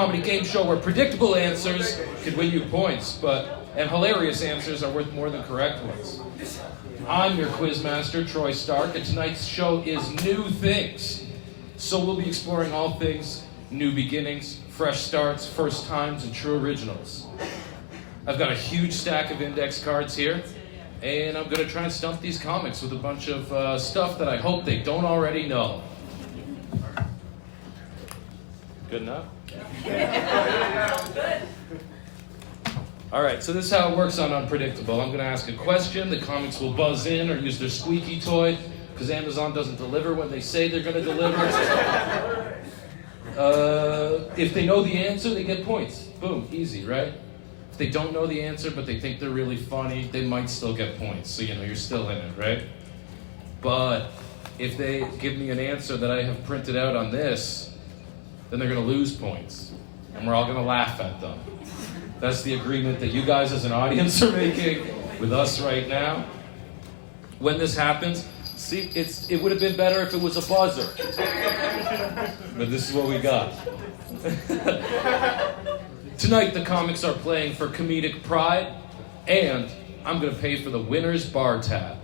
comedy game show where predictable answers could win you points, and hilarious answers are worth more than correct ones. I'm your Quizmaster, Troy Stark, and tonight's show is New Things. So we'll be exploring all things new beginnings, fresh starts, first times, and true originals. I've got a huge stack of index cards here, and I'm going to try and stump these comics with a bunch of stuff that I hope they don't already know. Good enough? All right, so this is how it works on Unpredictable. I'm going to ask a question. The comics will buzz in or use their squeaky toy, because Amazon doesn't deliver when they say they're going to deliver. If they know the answer, they get points. Boom, easy, right? If they don't know the answer, but they think they're really funny, they might still get points. So, you're still in it, right? But if they give me an answer that I have printed out on this, then they're going to lose points. And we're all going to laugh at them. That's the agreement that you guys as an audience are making with us right now. When this happens, see, it would have been better if it was a buzzer. But this is what we got. Tonight, the comics are playing for comedic pride, and I'm going to pay for the winner's bar tab.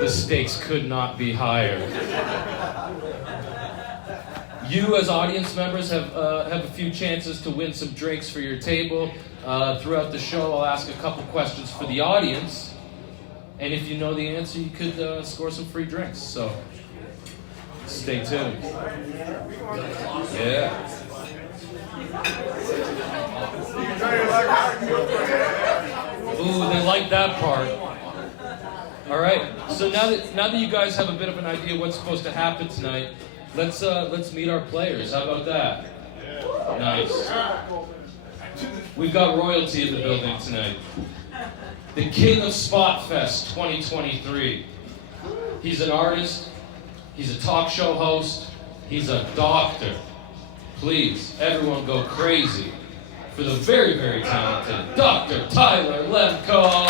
The stakes could not be higher. You, as audience members, have a few chances to win some drinks for your table. Throughout the show, I'll ask a couple questions for the audience. And if you know the answer, you could score some free drinks. So, stay tuned. Yeah. Ooh, they like that part. All right. So now that you guys have a bit of an idea what's supposed to happen tonight, let's meet our players. How about that? Nice. We've got royalty in the building tonight. The King of Spot Fest 2023. He's an artist. He's a talk show host. He's a doctor. Please, everyone go crazy for the very, very talented Dr. Tyler Lemco.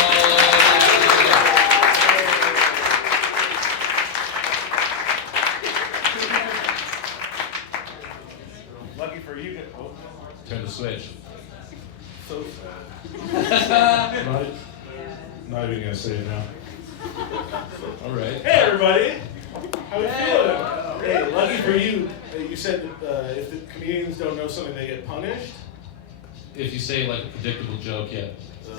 Lucky for you. Turn the switch. So sad. Not even gonna say it now. All right. Hey everybody, how you feeling? Hey, lucky for you. You said that if the comedians don't know something, they get punished. If you say like a predictable joke, yeah.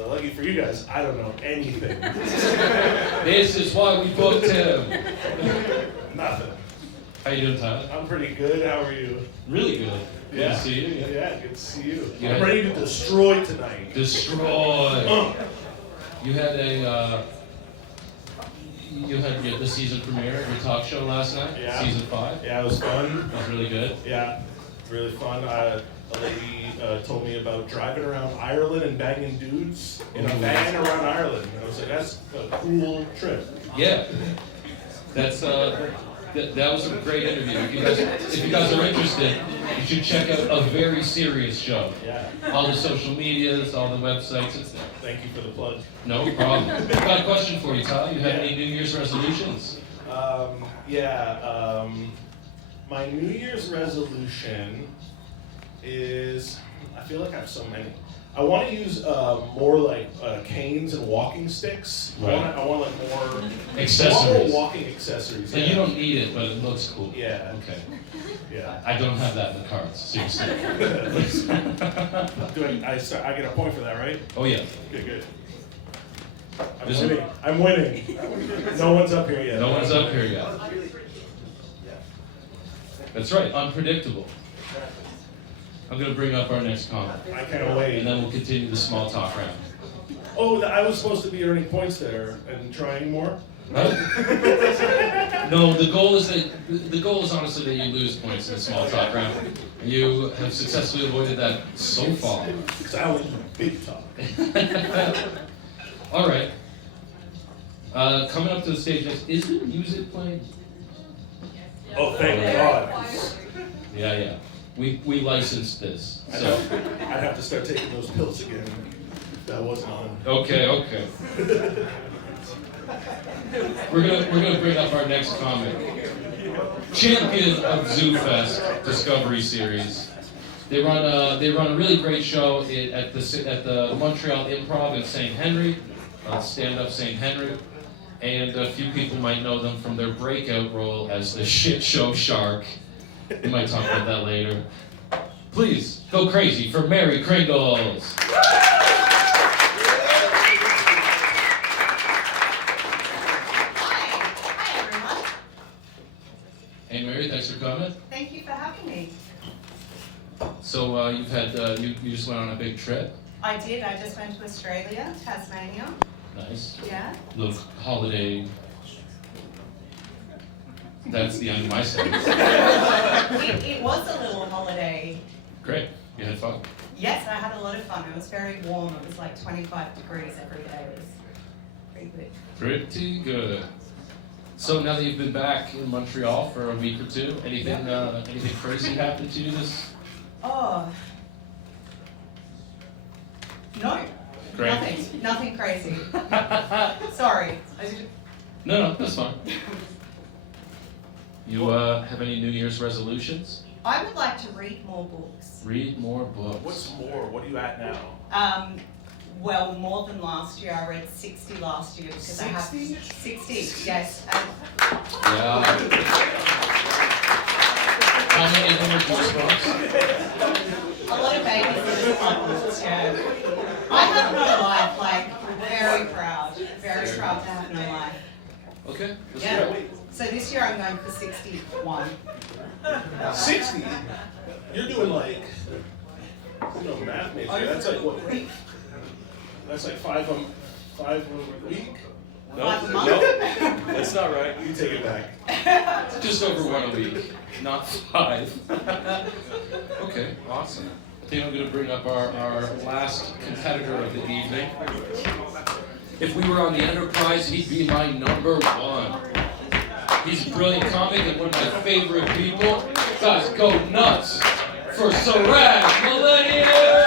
Lucky for you guys, I don't know anything. This is why we booked him. Nothing. How you doing, Tyler? I'm pretty good. How are you? Really good. Good to see you. Yeah, good to see you. Yeah. I'm ready to destroy tonight. Destroy. You had the season premiere of your talk show last night. Yeah. Season 5. Yeah, it was fun. That was really good. Yeah, really fun. A lady told me about driving around Ireland and banging dudes in a van around Ireland. And I was like, that's a cool trip. Yeah. That's that was a great interview. If you guys are interested, you should check out A Very Serious Show. Yeah. All the social medias, all the websites. It's there. Thank you for the plug. No problem. I've got a question for you, Tyler. You have any New Year's resolutions? My New Year's resolution is, I feel like I have so many. I want to use more like canes and walking sticks. Right. I want like more Accessories. more walking accessories. So you don't need it, but it looks cool. Yeah. Okay. Yeah. I don't have that in the cards, so you see. I get a point for that, right? Oh yeah. Okay, good. This is- I'm winning. No one's up here yet. No one's up here yet. That's right, unpredictable. I'm going to bring up our next comment. I can't wait. And then we'll continue the small talk round. Oh, I was supposed to be earning points there and trying more? Huh? No, the goal is honestly that you lose points in the small talk round. You have successfully avoided that so far. Because I was big talk. All right. Coming up to the stage next, is there music playing? Oh, thank God. Yeah. We licensed this. So. I'd have to start taking those pills again if that wasn't on. Okay. We're gonna bring up our next comic. Champion of Zoo Fest Discovery Series. They run a really great show at the Montreal Improv in St. Henry, Stand Up St. Henry, and a few people might know them from their breakout role as the shit show shark. We might talk about that later. Please go crazy for Mary Kringles. Hi everyone. Hey Mary, thanks for coming. Thank you for having me. So you've had you just went on a big trip. I did. I just went to Australia, Tasmania. Nice. Yeah. Little holiday. That's the end of my sentence. It was a little holiday. Great. You had fun. Yes, I had a lot of fun. It was very warm. It was like 25 degrees every day. It was pretty good. Pretty good. So now that you've been back in Montreal for a week or two, anything crazy happened to you this? Oh. No. Great. Nothing crazy. Sorry. No, that's fine. You have any New Year's resolutions? I would like to read more books. Read more books. What's more? What are you at now? Well, more than last year. I read 60 last year because 60? I have 60. Yes. Yeah. How many of them are goosebumps? A lot of babies books, yeah. I have no life, like, very proud to have no life. Okay. That's Yeah. great. So this year I'm going for 61. 60? You're doing like, no math major. That's like what? That's like five a week? Five a month? No, that's not right. You take it back. Just over one a week, not 5. Okay, awesome. I think I'm going to bring up our last competitor of the evening. If we were on the Enterprise, he'd be my number 1. He's a brilliant comic and one of my favorite people. Guys, go nuts for Serag Meletian!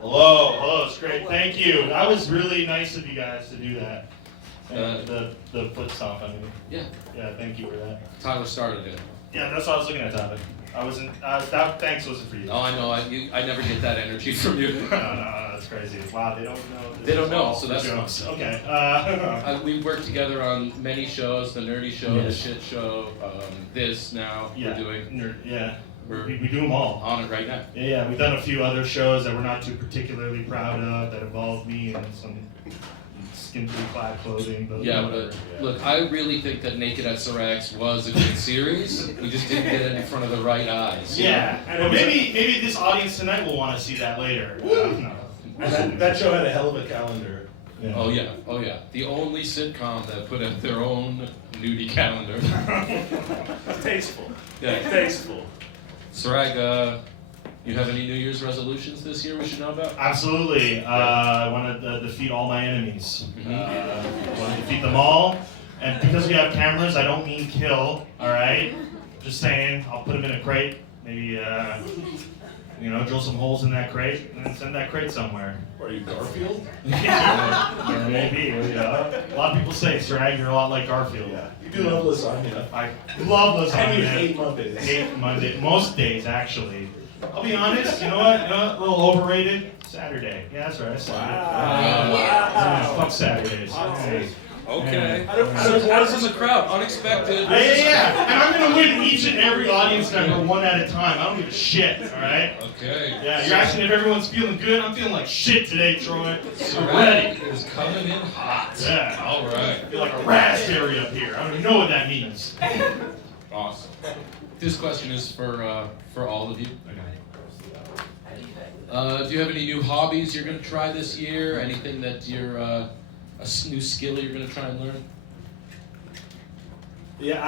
Hello, it's great. Thank you. That was really nice of you guys to do that. And the foot stomp, I mean. Yeah, Thank you for that. Tyler started it. Yeah, that's what I was looking at, Tyler. I wasn't, thanks wasn't for you. Oh, I know. I never get that energy from you. No, that's crazy. Wow, they don't know. They don't know, so that's jokes. fun. Okay. We've worked together on many shows, the nerdy show, the Yes. shit show, this now we're doing. We do them all. On it right now. Yeah, we've done a few other shows that we're not too particularly proud of that involve me in some skimpily clad clothing. But But look, I really think that Naked at Serag's was a good series. We just didn't get it in front of the right eyes. Yeah, well, maybe this audience tonight will want to see that later. And that show had a hell of a calendar. Yeah. Oh yeah. The only sitcom that put out their own nudie calendar. Tasteful. Yeah. Tasteful. Serag, you have any New Year's resolutions this year we should know about? Absolutely. I want to defeat all my enemies. Mhm. I want to defeat them all. And because we have cameras, I don't mean kill, all right? Just saying, I'll put them in a crate. Maybe, drill some holes in that crate and then send that crate somewhere. Are you Garfield? Maybe. A lot of people say, Serag, you're a lot like Garfield. Yeah. You do love lasagna. I love lasagna. And you hate Mondays. Hate Monday. Most days, actually. I'll be honest. You know what? A little overrated. Saturday. Yeah, that's right. Saturday. Wow. Fuck Saturdays. Okay. Yeah. Surprise in the crowd, unexpected. Yeah. And I'm gonna win each and every audience member one at a time. I don't give a shit. All right. Okay. Yeah. You're asking if everyone's feeling good. I'm feeling like shit today, Troy. Serag is coming in hot. Yeah. All right. I feel like a raspberry up here. I don't even know what that means. Awesome. This question is for all of you. Do you have any new hobbies you're going to try this year? Anything that you're a new skill you're going to try and learn? Yeah,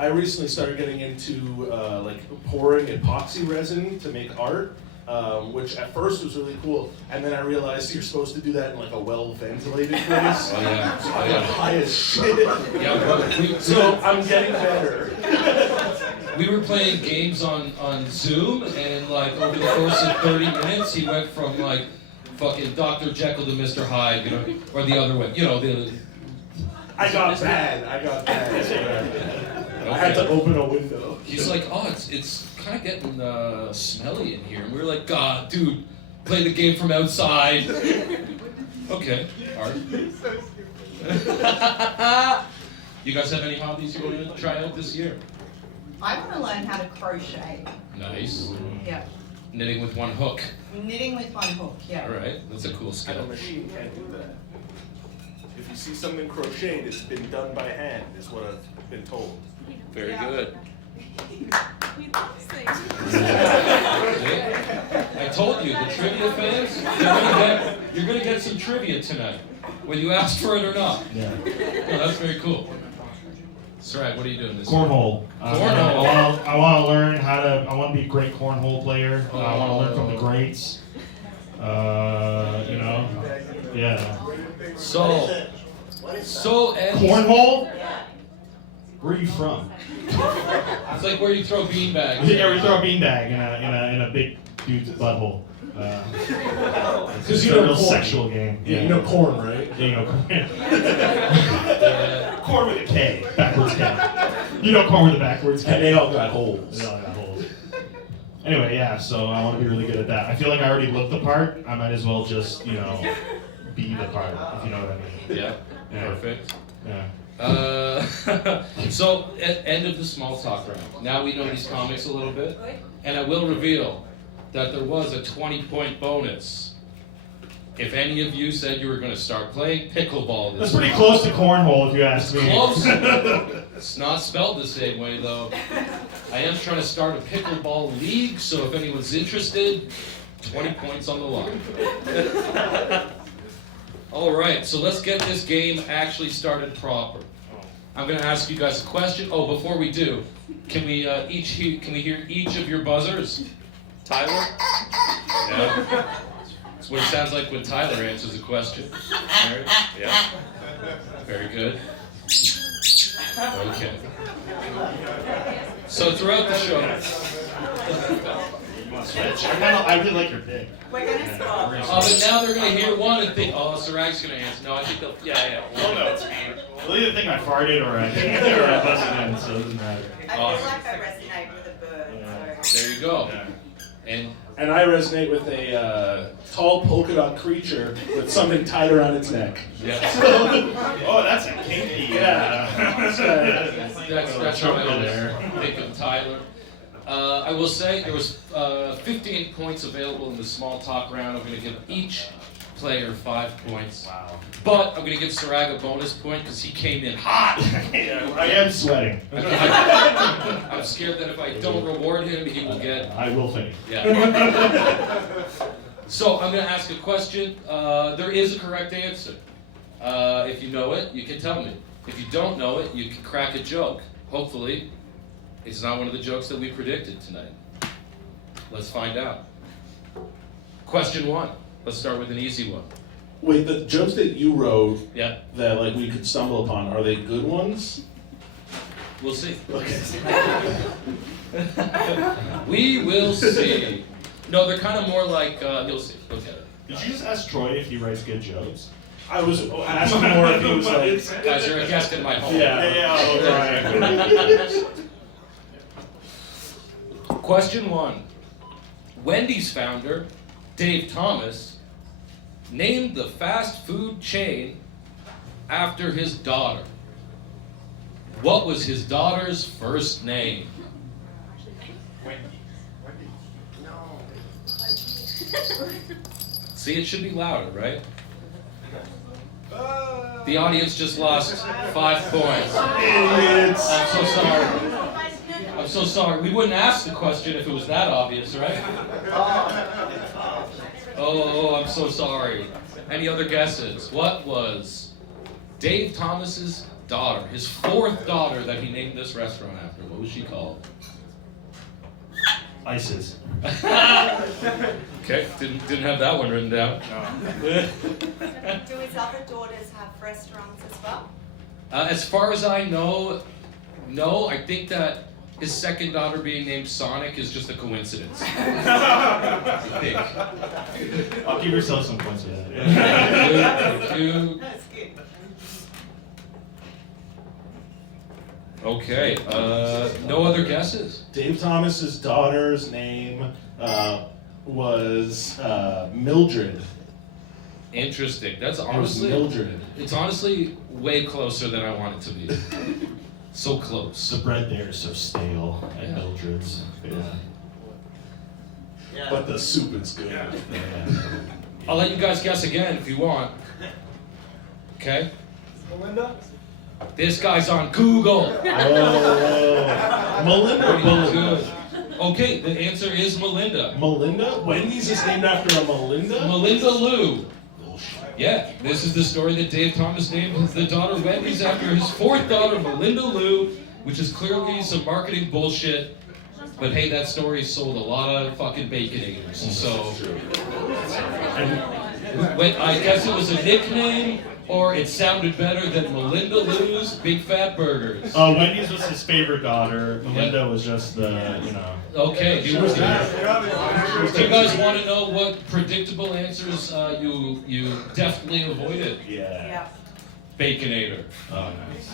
I recently started getting into like pouring epoxy resin to make art, which at first was really cool, and then I realized you're supposed to do that in like a well-ventilated place. Oh yeah. So I got high as shit. Yeah, So I'm getting better. we were playing games on Zoom, and like over the course of 30 minutes, he went from like fucking Dr. Jekyll to Mr. Hyde, you know, or the other way, you know, the. I got bad. I had to open a window. He's like, oh, it's kind of getting smelly in here. And we were like, God, dude, play the game from outside. Okay, Art. You guys have any hobbies you're going to try out this year? I want to learn how to crochet. Nice. Yeah. Knitting with one hook. Knitting with one hook, yeah. All right, that's a cool And a skill. machine can't do that. If you see something crocheted, it's been done by hand, is what I've been told. Very Yeah. good. We love things. I told you, the trivia fans, you're gonna get some trivia tonight, whether you asked for it or not. Yeah. No, that's very cool. Serag, what are you doing this Cornhole. Cornhole. I want to learn how to. I want to be a great cornhole player. I want to learn from the greats. You know. Yeah. So and Cornhole. Where are you from? it's like where you throw beanbags. Yeah, we throw a beanbag in a big dude's butthole. It's you a know real corn. sexual game. Yeah, you know corn, right? Yeah, you know corn. Yeah. Corn with a K, backwards K. You know corn with a backwards K. And they all got holes. They all got holes. Anyway, yeah, so I want to be really good at that. I feel like I already looked the part. I might as well just, you know, be the part, if you know what I mean. Yeah. Yeah. Perfect. Yeah. So, end of the small talk round. Now we know these comics a little bit, and I will reveal that there was a 20-point bonus if any of you said you were going to start playing pickleball this That's pretty week. close to cornhole, if you ask me. Close. It's not spelled the same way, though. I am trying to start a pickleball league, so if anyone's interested, 20 points on the line. All right, so let's get this game actually started proper. I'm going to ask you guys a question. Oh, before we do, can we hear each of your buzzers? Tyler? Yeah. That's what it sounds like when Tyler answers a question. Mary? Yeah. Very good. Okay. So throughout the show, Switch. I really like your pick. We're gonna swap. but now they're going to hear one and think, oh, Serag's going to answer. No, I think they'll, yeah. Oh no, it's me. They'll either think I farted or I busted in, so it doesn't matter. I feel like I resonate with a bird, so. There you go. Yeah. And I resonate with a tall polka dot creature with something tied around its neck. Yeah. Oh, that's a kinky. Yeah. That's how I always think of Tyler. I will say there was 15 points available in the small talk round. I'm going to give each player 5 points. Wow. But I'm going to give Serag a bonus point because he came in hot. Yeah, I am sweating. I'm scared that if I don't reward him, he will get. I will think. Yeah. So I'm going to ask a question. There is a correct answer. If you know it, you can tell me. If you don't know it, you can crack a joke. Hopefully, it's not one of the jokes that we predicted tonight. Let's find out. Question 1. Let's start with an easy one. Wait, the jokes that you wrote Yeah, that like we could stumble upon, are they good ones? we'll see. Okay. We will see. No, they're kind of more like, you'll see. Look at it. Did you just ask Troy if he writes good jokes? I was asking more if he was like, Guys, you're a guest in my home. Question 1. Wendy's founder, Dave Thomas, named the fast food chain after his daughter. What was his daughter's first name? See, it should be louder, right? The audience just lost 5 points. idiots. I'm so sorry. I'm so sorry. We wouldn't ask the question if it was that obvious, right? Oh, I'm so sorry. Any other guesses? What was Dave Thomas's daughter, his 4th daughter that he named this restaurant after? What was she called? ISIS. Okay, didn't have that one written down. Do his other daughters have restaurants as well? As far as I know, no. I think that his second daughter being named Sonic is just a coincidence? I think. I'll give yourself some points for that. Thank you. That's good. Okay, no other guesses? Dave Thomas's daughter's name was Mildred. Interesting. That's It was honestly, Mildred. it's honestly way closer than I want it to be. So close. The bread there is so stale at Yeah. Mildred's. Yeah. But the soup is good. Yeah. I'll let you guys guess again if you want. Okay? Melinda? This guy's on Google. Oh, Melinda. Pretty Melinda. good. Okay, the answer is Melinda. Melinda? Wendy's is named after a Melinda? Melinda Lou. Yeah, this is the story that Dave Thomas named the daughter Wendy's after his fourth daughter, Melinda Lou, which is clearly some marketing bullshit. But hey, that story sold a lot of fucking Baconators. So, I guess it was a nickname, or it sounded better than Melinda Lou's Big Fat Burgers. Wendy's was his favorite daughter. Melinda was just the, you know. Okay, do you guys want to know what predictable answers you definitely avoided? Yeah. Yeah. Baconator. Oh, nice.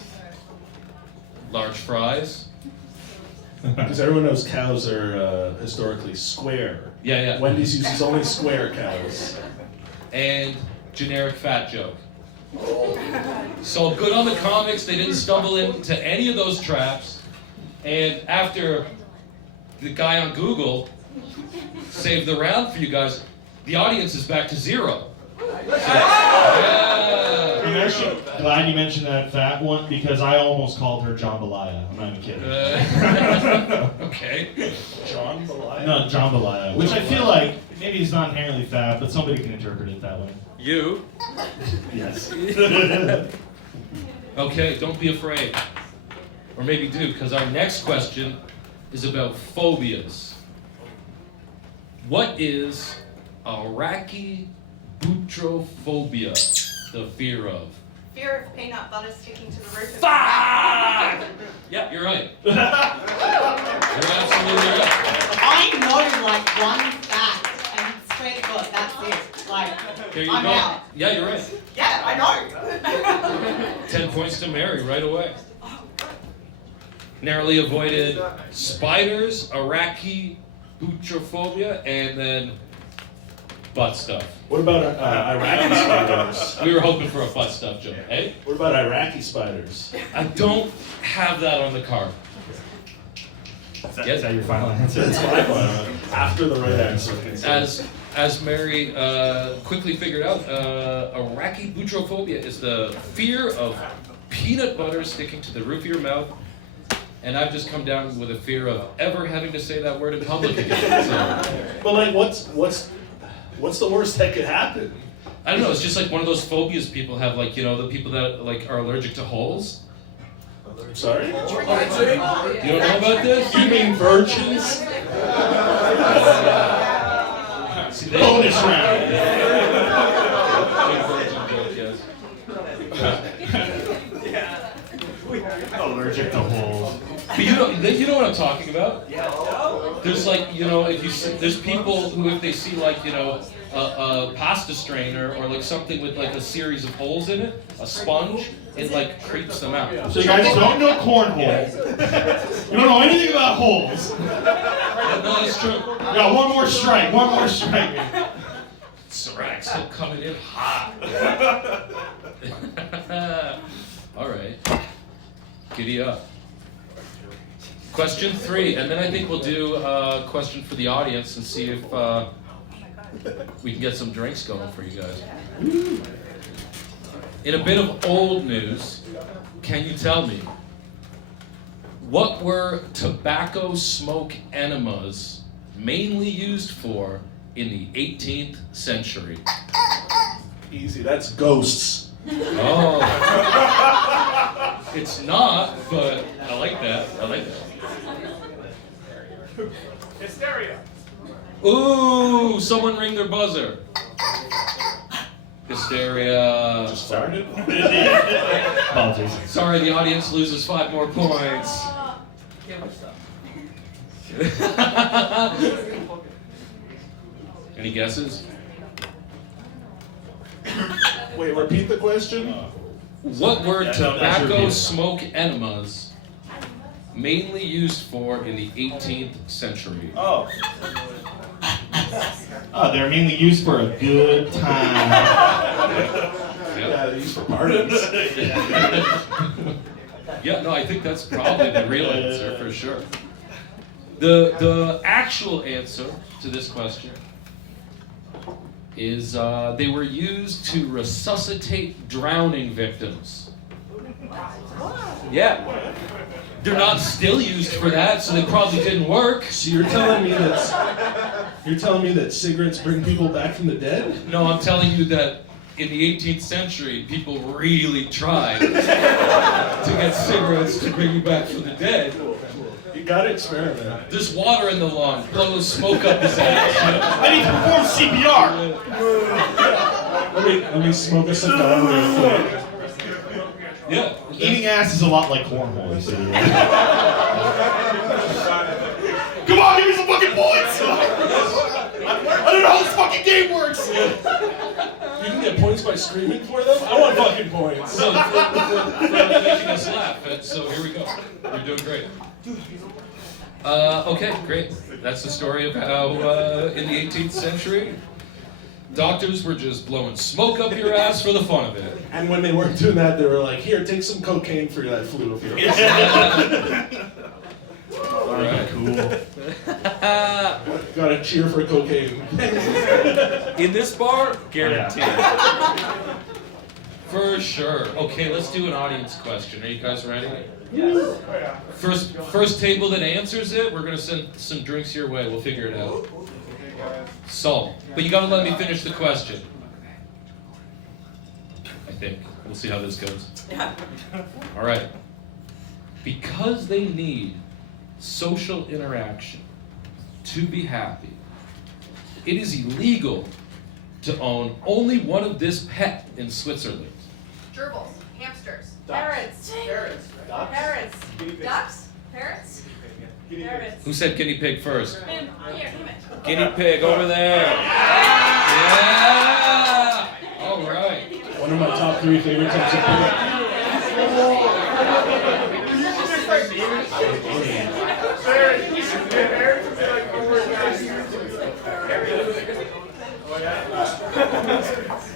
Large fries. Because everyone knows cows are historically square. Yeah. Wendy's uses only square cows. And generic fat joke. So good on the comics, they didn't stumble into any of those traps. And after the guy on Google saved the round for you guys, the audience is back to 0. So, yeah. I'm actually glad you mentioned that fat one because I almost called her Jambalaya. I'm not even kidding. Okay. John Belaya? No, Jambalaya, which I feel like maybe he's not inherently fat, but somebody can interpret it that way. You. Yes. Okay, don't be afraid. Or maybe do, because our next question is about phobias. What is arachibutyrophobia, the fear of? Fear of peanut butter sticking to the roof of Fuck! Yeah, you're right. You're absolutely right. I know like one fact, and swear to God, that's it. Like, There you I'm go. out. Yeah, you're right. Yeah, I know. 10 points to Mary right away. Narrowly avoided spiders, arachibutyrophobia, and then butt stuff. What about Iraqi spiders? We were hoping for a butt stuff joke, eh? What about Iraqi spiders? I don't have that on the card. Is that your final answer? That's my one. After the right answer. As Mary quickly figured out, arachibutyrophobia is the fear of peanut butter sticking to the roof of your mouth. And I've just come down with a fear of ever having to say that word in public again. So, But like, what's the worst that could happen? I don't know. It's just like one of those phobias people have, like, you know, the people that like are allergic to holes. Sorry? You don't know about this? You mean virgins? See, they- Bonus round. Allergic to holes. But you know what I'm talking about? There's like, you know, if you see, there's people who, if they see like, you know, a pasta strainer or like something with like a series of holes in it, a sponge, it like creeps them out. So you guys don't know cornhole. You don't know anything about holes. No, that's true. You got one more strike. Serag still coming in hot. All right. Giddy up. Question 3, and then I think we'll do a question for the audience and see if we can get some drinks going for you guys. In a bit of old news, can you tell me, what were tobacco smoke enemas mainly used for in the 18th century? Easy, that's ghosts. Oh. It's not, but I like that. Hysteria. Ooh, someone ring their buzzer. Hysteria. Just started? Apologies. Sorry, the audience loses 5 more points. Any guesses? Wait, repeat the question? What were Yeah, no, that's tobacco repeated. smoke enemas mainly used for in the 18th century? Oh, they're mainly used for a good time. Yeah, they use for parties. Yeah, no, I think that's probably the real answer for sure. The actual answer to this question is they were used to resuscitate drowning victims. Yeah. They're not still used for that, so they probably didn't work. So you're telling me that cigarettes bring people back from the dead? No, I'm telling you that in the 18th century, people really tried to get cigarettes to bring you back from the dead. You gotta experiment. There's water in the lawn. Blow smoke up his ass. I need to perform CPR. Let me smoke a cigar real quick. Yeah. Eating ass is a lot like cornhole, you see. Come on, give me some fucking points! I don't know how this fucking game works! You can get points by screaming for them? I want fucking points. So for making us laugh. And so here we go. You're doing great. Okay, great. That's the story of how in the 18th century, doctors were just blowing smoke up your ass for the fun of it. And when they weren't doing that, they were like, here, take some cocaine for that flu of yours. All right. Cool. Gotta cheer for cocaine. In this bar, guaranteed. Yeah. For sure. Okay, let's do an audience question. Are you guys ready? Yes. First table that answers it, we're gonna send some drinks your way. We'll figure it out. So, but you gotta let me finish the question. I think. We'll see how this goes. All right. Because they need social interaction to be happy, it is illegal to own only one of this pet in Switzerland. Gerbils. Hamsters. Parrots. Parrots. Parrots. Ducks. Parrots. Parrots. Who said guinea pig first? Him. Here, him it. Guinea pig over there. Yeah! All right. One of my top 3 favorite types of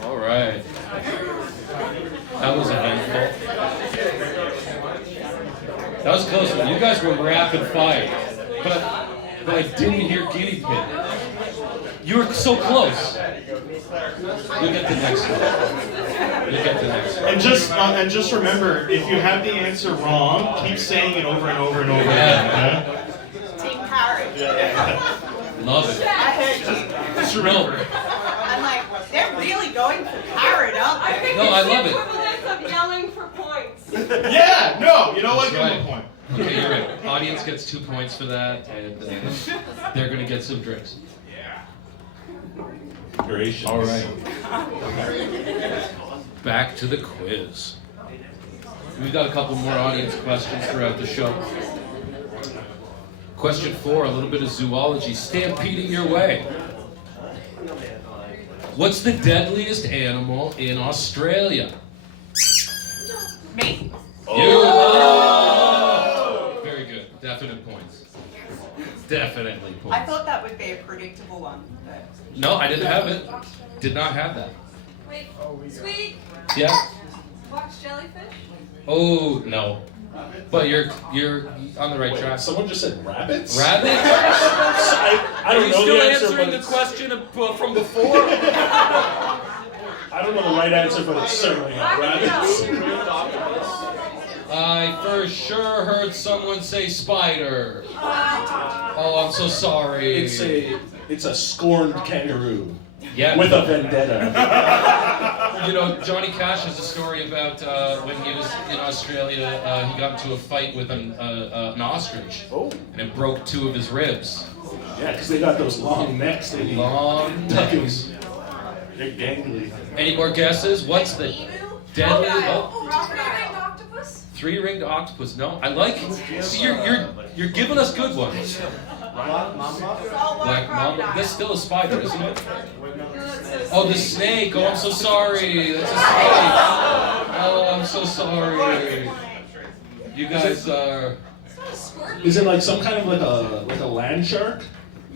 All right. That was eventful. That was close. You guys were rapid fire, but I didn't hear guinea pig. You were so close. You'll get the next one. You'll get the next one. And just remember, if you have the answer wrong, keep saying it over and over and over Yeah. again. Team Parrot. Love it. Just remember. I'm like, they're really going for Parrot, aren't they? No, I love it. Equivalent of yelling for points. Yeah, no, you know what? That's Give me a right. point. Okay, you're right. Audience gets 2 points for that, and they're gonna get some drinks. Gracious. All right. Back to the quiz. We've got a couple more audience questions throughout the show. Question 4, a little bit of zoology, stampeding your way. What's the deadliest animal in Australia? Me. Oh! Very good. Definite points. Definitely points. I thought that would be a predictable one. But... No, I didn't have it. Did not have that. Wait. Sweet. Yeah. Box jellyfish. Oh no. But you're on the right Wait, track. someone just said rabbits? Rabbit? I Are don't you know still the answer, answering but the it's- question from before? I don't know the right answer, but it's certainly not rabbits. I for sure heard someone say spider. Oh, I'm so sorry. It's a scorned kangaroo Yeah. with a vendetta. You know, Johnny Cash has a story about when he was in Australia, he got into a fight with an ostrich, Oh, and it broke 2 of his ribs. yeah, because they got those long necks. They need Long tuckings. necks. They're gangly. Any more guesses? What's the deadly? Oh, Three-ringed octopus. 3-ringed octopus. No, I like it. See, you're giving us good ones. Black Mamba? Saltwater Black mamba. crocodile. That's still a spider, isn't it? No, it says Oh, the snake. Oh, I'm so sorry. That's a snake. Oh, I'm so sorry. You guys are It's not a scorpion. Is it like some kind of like a land shark?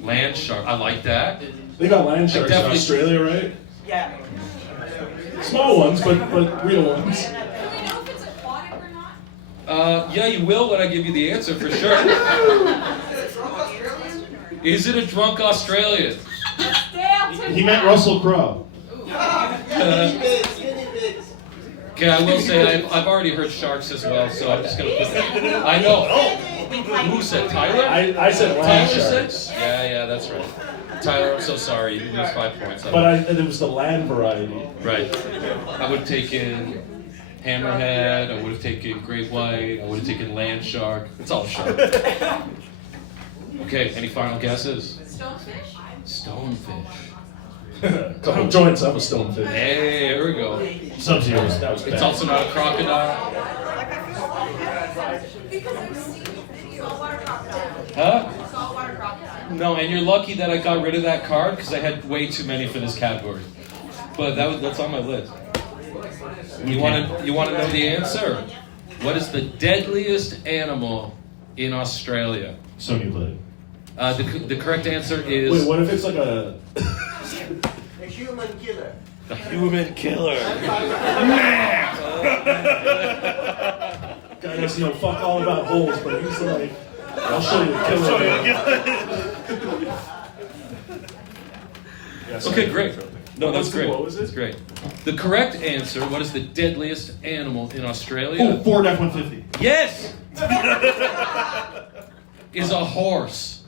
land shark. I like that. They got land sharks in definitely- Australia, right? Yeah. Small ones, but real ones. Do we know if it's aquatic or not? Yeah, you will when I give you the answer for sure. Is it a drunk Australian? Dale, He meant Russell Crowe. Okay, I will say I've already heard sharks as well, so I'm just gonna put that. I know. Who said Tyler? I said land Tyler said? sharks. Yeah, that's right. Tyler, I'm so sorry. You lose 5 points. But it was the land variety. Right. I would have taken hammerhead. I would have taken great white. I would have taken land shark. It's all shark. Okay. Any final guesses? Stonefish? Stonefish. Couple joints of a stonefish. Hey, here we go. Sub-Zero. That was It's bad. also not a crocodile. Because I've seen saltwater crocodile. Huh? Saltwater crocodile. No, and you're lucky that I got rid of that card because I had way too many for this category. But that's on my list. You want to know the answer? What is the deadliest animal in Australia? Sony played. The correct answer is Wait, what if it's like a A human killer. the human killer. guy doesn't know fuck all about holes, but he's like, I'll show you the killer. Yeah, sorry. Okay, great. No, that's great. What was it? That's great. The correct answer, what is the deadliest animal in Australia? Oh, Ford F-150. Yes! Is a horse.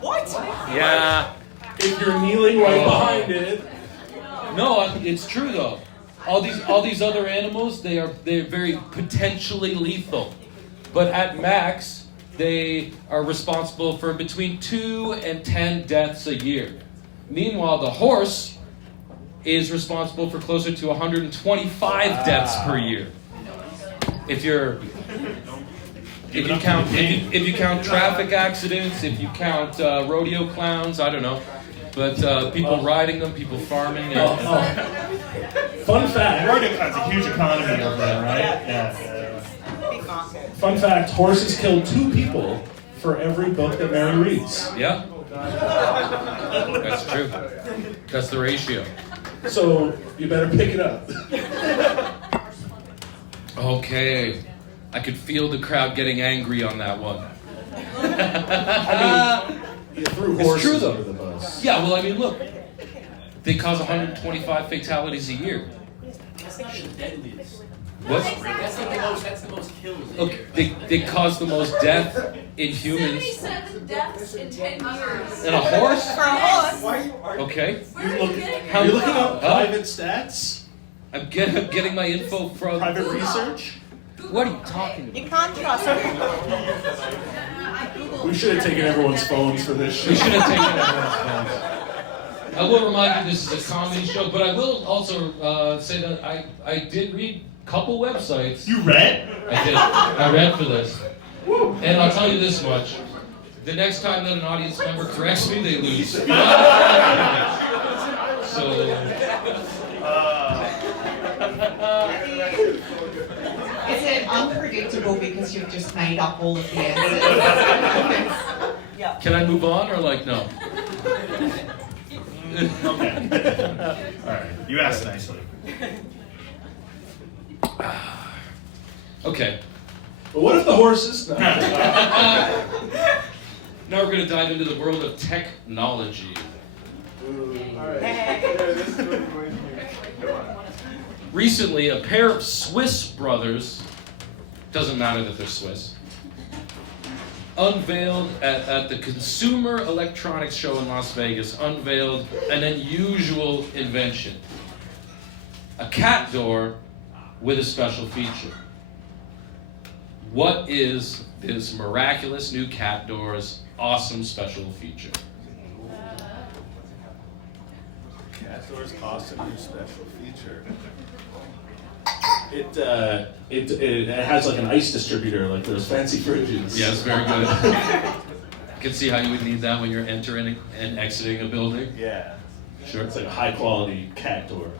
What? Yeah. If you're kneeling right behind it. No, it's true though. All these other animals, they're very potentially lethal, but at max, they are responsible for between 2 and 10 deaths a year. Meanwhile, the horse is responsible for closer to 125 deaths per year. If you count traffic accidents, if you count rodeo clowns, I don't know. But people riding them, people farming. Fun fact. That's a huge economy over there, right? Yeah. Big market. Fun fact, horses kill 2 people for every book that Mary reads. Yeah. That's true. That's the ratio. So you better pick it up. Okay. I could feel the crowd getting angry on that one. I mean, you threw It's horses true, though. under the bus. Yeah, well, I mean, look. They cause 125 fatalities a year. That's not the deadliest. What? That's the most kills. Okay, they cause the most death in humans. 77 deaths in 10 years. And a horse? For a horse. Okay. Where are you getting How- Are you looking up Huh? private stats? I'm getting my info from. Private research? What are you talking about? You can't trust it. I googled. We should have taken everyone's phones for this We shit. should have taken everyone's phones. I will remind you this is a comedy show, but I will also say that I did read a couple websites. You read? I did. I read for this. And I'll tell you this much. The next time that an audience member corrects me, they lose. So, Is it unpredictable because you've just made up all of the answers? Yeah. can I move on or like no? Okay. All right. You asked nicely. Okay. But what if the horses? No. Now we're going to dive into the world of technology. Recently, a pair of Swiss brothers, doesn't matter that they're Swiss, unveiled at the Consumer Electronics Show in Las Vegas, unveiled an unusual invention. A cat door with a special feature. What is this miraculous new cat door's awesome special feature? Cat door's awesome new special feature. It has like an ice distributor, like those fancy fridges. Yes, very good. can see how you would need that when you're entering and exiting a building. Yeah. Sure. It's like a high quality cat door.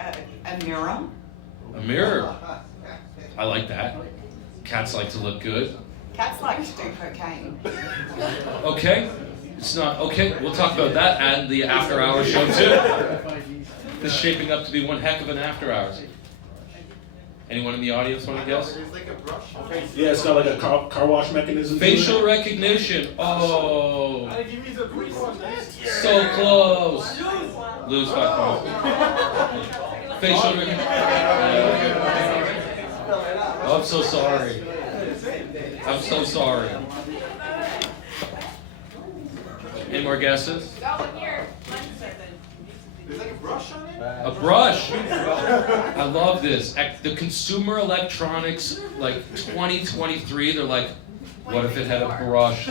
A mirror. A mirror. I like that. Cats like to look good. Cats like to do cocaine. Okay. It's not okay. We'll talk about that and the after hours show too. This is shaping up to be one heck of an after hours. Anyone in the audience want to guess? It's like a brush. Yeah, it's got like a car wash mechanism. to Facial it. recognition. Oh, Give me the quick one. so close. Lose 5 points. Facial recognition. Oh, I'm so sorry. I'm so sorry. Any more guesses? Got one here. There's like a brush on it? A brush. I love this. The Consumer Electronics, like 2023, they're like, what if it had a brush?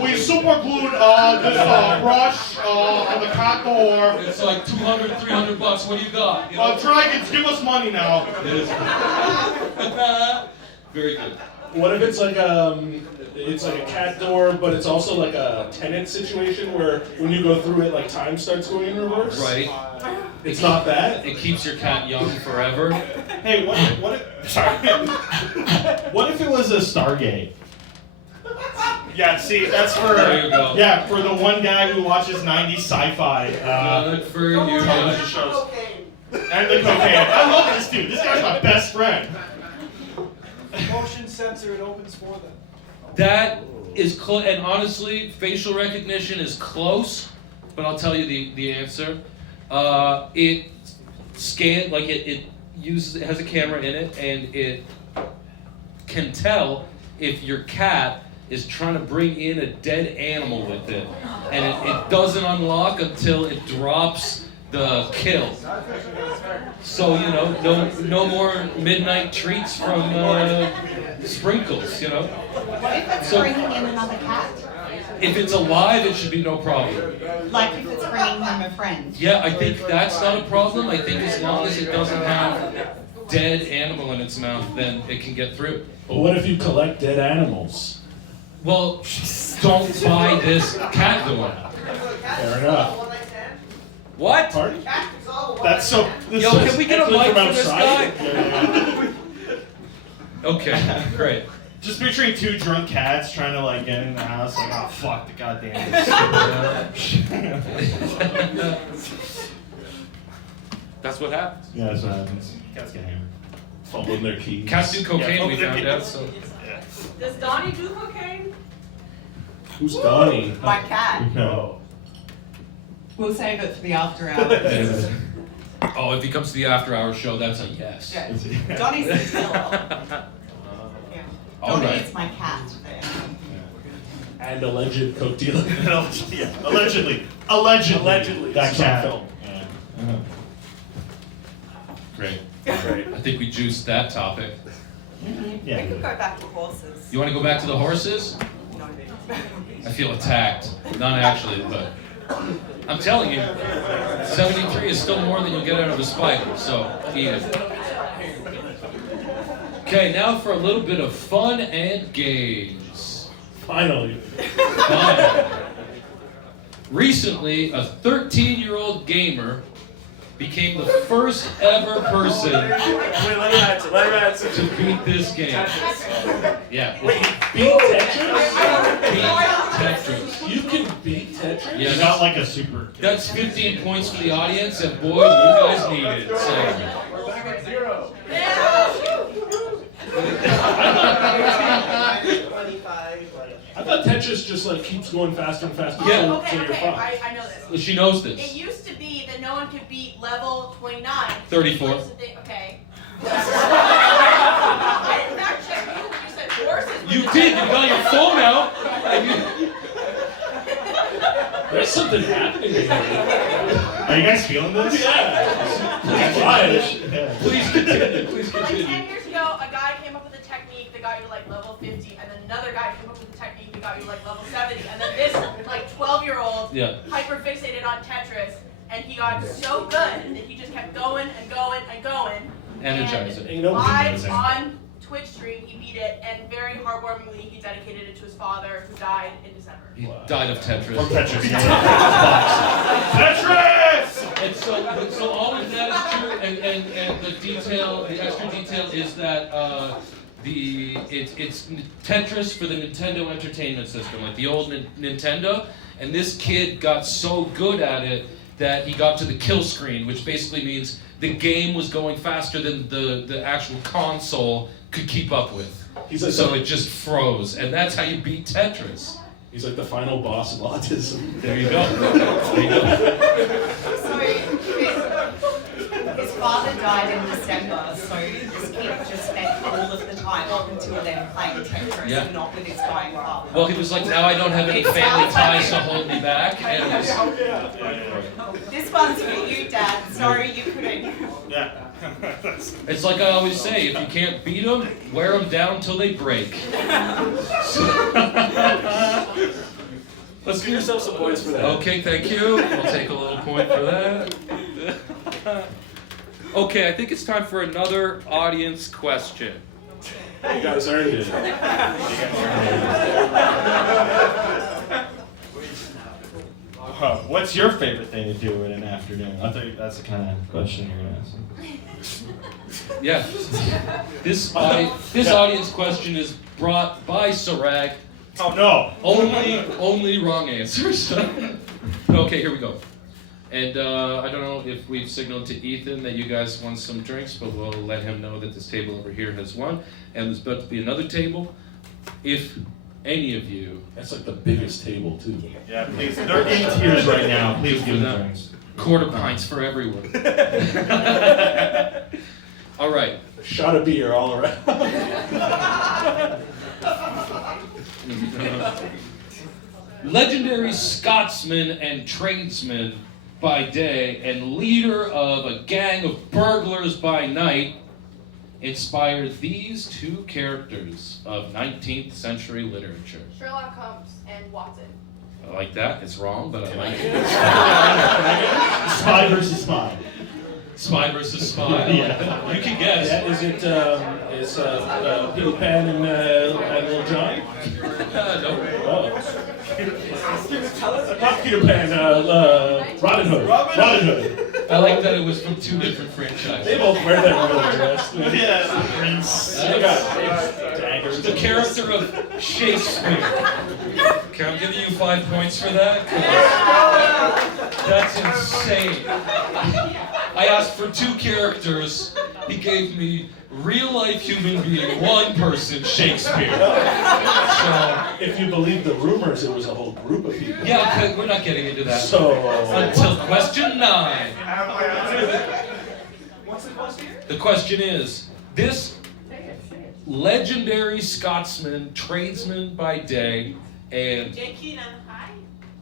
We super glued this brush on the cat door. It's like $200, $300. What do you got? You know? Dragons, give us money now. Very good. What if it's like a cat door, but it's also like a tenant situation where when you go through it, like time starts going in reverse? Right. It's not that. It keeps your cat young forever. Hey, what if it was a Stargate? Yeah, see, that's for There you go. yeah, for the one guy who watches 90s sci-fi Good for you. television shows. And the cocaine. I love this dude. This guy's my best friend. Motion sensor, it opens for them. That is close, and honestly, facial recognition is close, but I'll tell you the answer. It has a camera in it, and it can tell if your cat is trying to bring in a dead animal with it, and it doesn't unlock until it drops the kill. So no more midnight treats from Sprinkles. What if it's bringing in another cat? If it's alive, it should be no problem. Like if it's bringing home a friend. Yeah, I think that's not a problem. I think as long as it doesn't have dead animal in its mouth, then it can get through. But what if you collect dead animals? Well, don't buy this cat door. Fair enough. What? Pardon? That's so. Yo, can we get a mic for this guy? Yeah. Okay, great. Just picturing two drunk cats trying to like get in the house, like, oh fuck the goddamn. That's what happens. Yeah, that's what happens. Cats get hammered. Fumbling their keys. Cats do cocaine, Yeah, we found out. So. Does Donnie do cocaine? Who's Donnie? My cat. No. We'll save it for the after hours. Oh, if he comes to the after hours show, that's a yes. Yeah. Donnie's the killer. Yeah. All Donnie right. is my cat there. And alleged coke dealer. Yeah, allegedly. Allegedly. That It's on cat. film. Yeah. Great. Great. I think we juiced that topic. Yeah. We could go back to horses. You want to go back to the horses? No. I feel attacked. Not actually, but I'm telling you, 73 is still more than you'll get out of a spider, so eat it. Okay, now for a little bit of fun and games. Finally. Fun. Recently, a 13-year-old gamer became the first ever person Wait, let him answer. to beat this game. Yeah. Beat Tetris? Beat Tetris. You can beat Tetris? Yeah, You got like a super. that's 15 points for the audience, and boy, you guys need it. So. We're back at 0. I thought Tetris just like keeps going faster and faster Yeah. until Okay, you're okay, fucked. I know this. She knows It this. used to be that no one could beat level 29. 34. Okay. I didn't fact check you. You said horses. You did. You got your phone out. And you... There's something happening here. Are you guys feeling this? Yeah. Please try it. Yeah. Please continue. Please Like 10 continue. years ago, a guy came up with a technique that got you like level 50, and then another guy came up with a technique that got you like level 70, and then this like 12-year-old Yeah. hyper fixated on Tetris, and he got so good that he just kept going and going and going. Energize it. You know, Live on Twitch stream, he beat it, and very heartwarmingly, he dedicated it to his father, who died in December. He died of Tetris. From Tetris. Tetris! And so all of that is true, and the detail, the extra detail is that it's Tetris for the Nintendo Entertainment System, like the old Nintendo, and this kid got so good at it that he got to the kill screen, which basically means the game was going faster than the actual console could keep up with. So it just froze, and that's how you beat Tetris. He's like the final boss of autism. There you go. There you go. So his father died in December, so this kid just spent all of the time up until then playing Tetris, Yeah. and not with his dying father. Well, he was like, now I don't have any family ties to hold me back. And it was, This one's for you, Dad. Sorry you couldn't. Yeah. it's like I always say, if you can't beat them, wear them down till they break. Let's give yourself some points for that. Okay, thank you. We'll take a little point for that. Okay, I think it's time for another audience question. You guys earned it. What's your favorite thing to do in an afternoon? I think that's the kind of question you're gonna ask. Yeah. This audience question is brought by Serag. Oh no! Only wrong answers. Okay, here we go. And I don't know if we've signaled to Ethan that you guys want some drinks, but we'll let him know that this table over here has one. And there's about to be another table. If any of you... That's like the biggest table, too. Yeah, please. They're in tears right now. Please give them drinks. Quarter pints for everyone. All right. A shot of beer all around. Legendary Scotsman and tradesman by day and leader of a gang of burglars by night inspired these two characters of 19th century literature. Sherlock Holmes and Watson. I like that. It's wrong, but I like it. Spy versus spy. Spy versus spy. Yeah. You can guess. Yeah, is it Peter Pan and Little John? No. Oh. Not Peter Pan, Robin Hood. Robin Hood. I like that it was from two different franchises. They both wear that real dress. Yeah, Prince. They got daggers. The character of Shakespeare. Okay, I'm giving you 5 points for that. That's insane. I asked for two characters. He gave me real-life human being, one person, Shakespeare. So, If you believe the rumors, it was a whole group of people. yeah, okay, we're not getting into that. So, Until question 9. What's the question? The question is, this legendary Scotsman, tradesman by day, and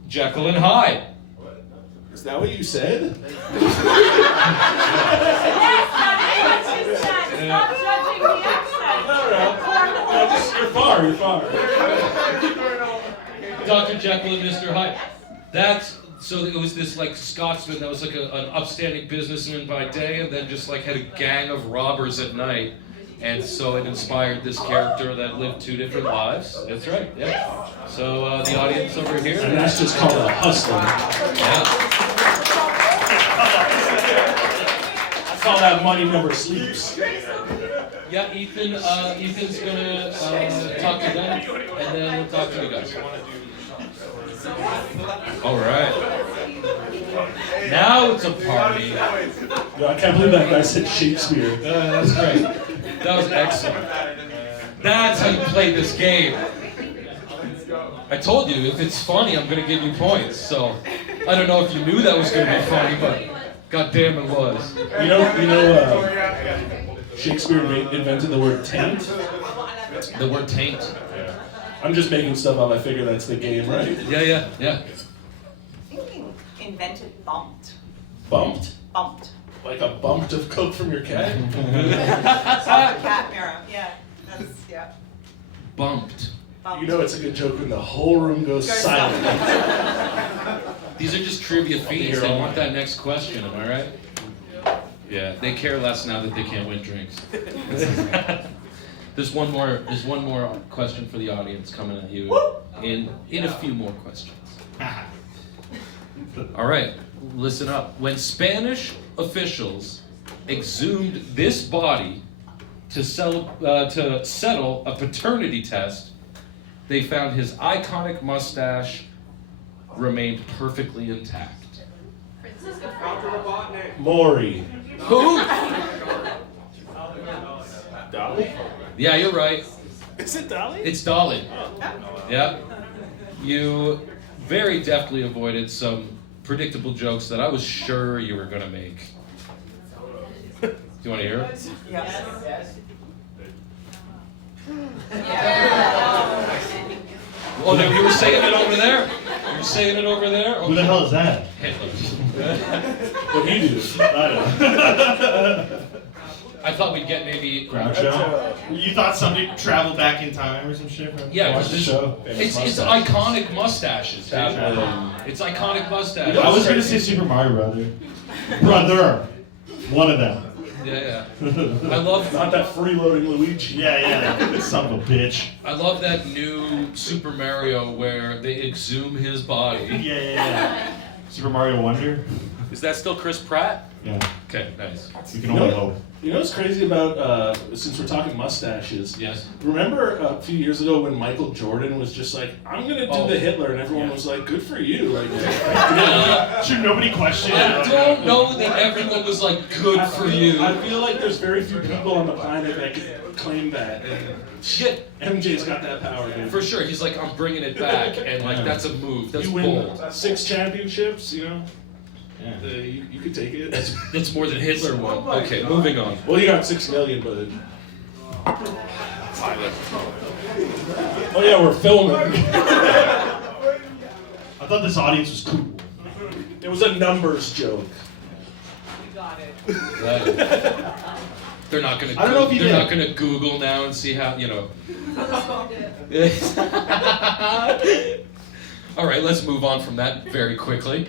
Jekyll and Hyde. is that what you said? Stop judging the accent. No, you're far, you're far. Dr. Jekyll and Mr. Hyde. That's so it was this like Scotsman that was like an upstanding businessman by day, and then just like had a gang of robbers at night, and so it inspired this character that lived two different lives. That's right. Yeah. So the audience over here. And that's just called a hustler. Yeah. That's all that money never sleeps. Yeah, Ethan's gonna talk to them, and then we'll talk to you guys. All right. Now it's a party. Yo, I can't believe that guy said Shakespeare. That's great. That was excellent. That's how you play this game. I told you, if it's funny, I'm gonna give you points. So I don't know if you knew that was gonna be funny, but goddamn it was. You know, Shakespeare invented the word taint. The word taint. I'm just making stuff up. I figure that's the game, right? Yeah. I think he invented bumped. Bumped? Bumped. Like a bumped of coke from your cat? It's like a cat mirror. Yeah. That's, yeah. Bumped. Bumped. You know it's a good joke when the whole room goes silent. These are just trivia feeds. They want that next question, am I right? Yeah, they care less now that they can't win drinks. There's one more question for the audience coming at you in a few more questions. All right, listen up. When Spanish officials exhumed this body to settle a paternity test, they found his iconic mustache remained perfectly intact. Maury. Who? Dolly? Yeah, you're right. Is it Dolly? It's Dolly. Yeah. You very deftly avoided some predictable jokes that I was sure you were going to make. Do you want to hear it? Yes. Oh, no, you were saying it over there? You were saying it over there? Who the hell is that? Hitler. What do you do? I don't know. I thought we'd get maybe... Groucho? You thought somebody traveled back in time or some shit? Yeah, Watch the show. it's iconic mustaches, dude. It's iconic mustaches. I was gonna say Super Mario Brother. Brother. One of them. Yeah. I love Not that freeloading Luigi. Yeah. Son of a bitch. I love that new Super Mario where they exhume his body. Yeah. Super Mario Wonder? Is that still Chris Pratt? Yeah. Okay, nice. You can only hope. You know what's crazy about, since we're talking mustaches? Yes. Remember a few years ago when Michael Jordan was just like, I'm going to do the Hitler, and everyone was like, good for you. Like, Should nobody question I it? don't know that everyone was like, good for you. I feel like there's very few people on the planet that can claim that. And Shit. MJ's got that power, dude. For sure, he's like, I'm bringing it back, and like, that's a move. That's You win bold. 6 championships, you know? Yeah. You could take it. That's more than Hitler won. Okay, moving on. Well, you got 6 million, but... Oh yeah, we're filming. I thought this audience was cool. It was a numbers joke. They're not gonna. I don't know if you They're did. not gonna Google now and see how you know. All right, let's move on from that very quickly.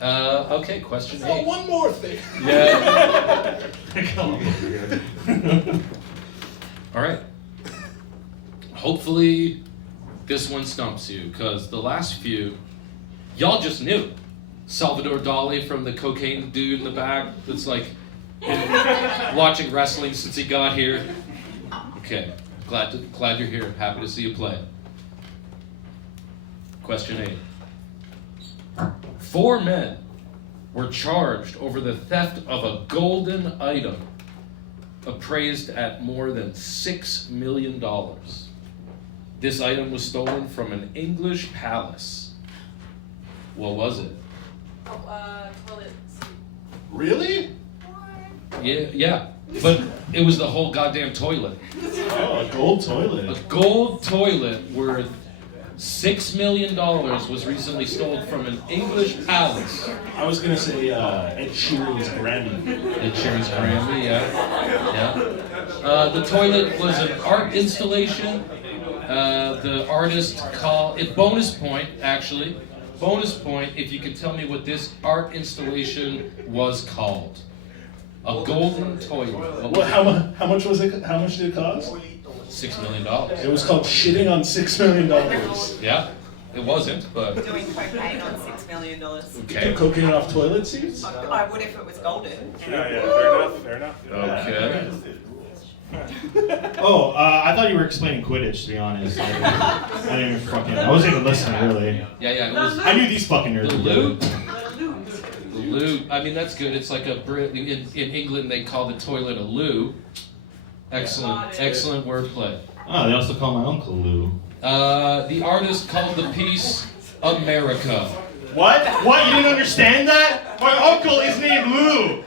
Okay, question 8. Oh, one more thing. Yeah. All right. Hopefully, this one stumps you, because the last few, y'all just knew. Salvador Dali from the cocaine dude in the back that's like been watching wrestling since he got here. Okay, glad you're here. Happy to see you play. Question 8. 4 men were charged over the theft of a golden item appraised at more than $6 million. This item was stolen from an English palace. What was it? Toilet seat. Really? Yeah, but it was the whole goddamn toilet. Oh, a gold toilet. A gold toilet worth $6 million was recently stolen from an English palace. I was gonna say Ed Sheeran's Grammy. Ed Sheeran's Grammy, yeah. The toilet was an art installation. The artist called it bonus point, actually. Bonus point if you can tell me what this art installation was called. A golden toilet. Well, how much was it? How much did it cost? $6 million. It was called shitting on $6 million. Yeah, it wasn't, but Doing cocaine on $6 million. okay. Cocaine off toilet seats? I would if it was golden. Yeah, fair enough. Okay. Oh, I thought you were explaining Quidditch, to be honest. I didn't even fucking... I wasn't even listening, really. Yeah, it was I knew these fucking nerds the would get loot. it. The loot. I mean, that's good. It's like in England they call the toilet a loo. Excellent wordplay. Oh, they also call my uncle Lou. The artist called the piece America. What? What? You didn't understand that? My uncle is named Lou.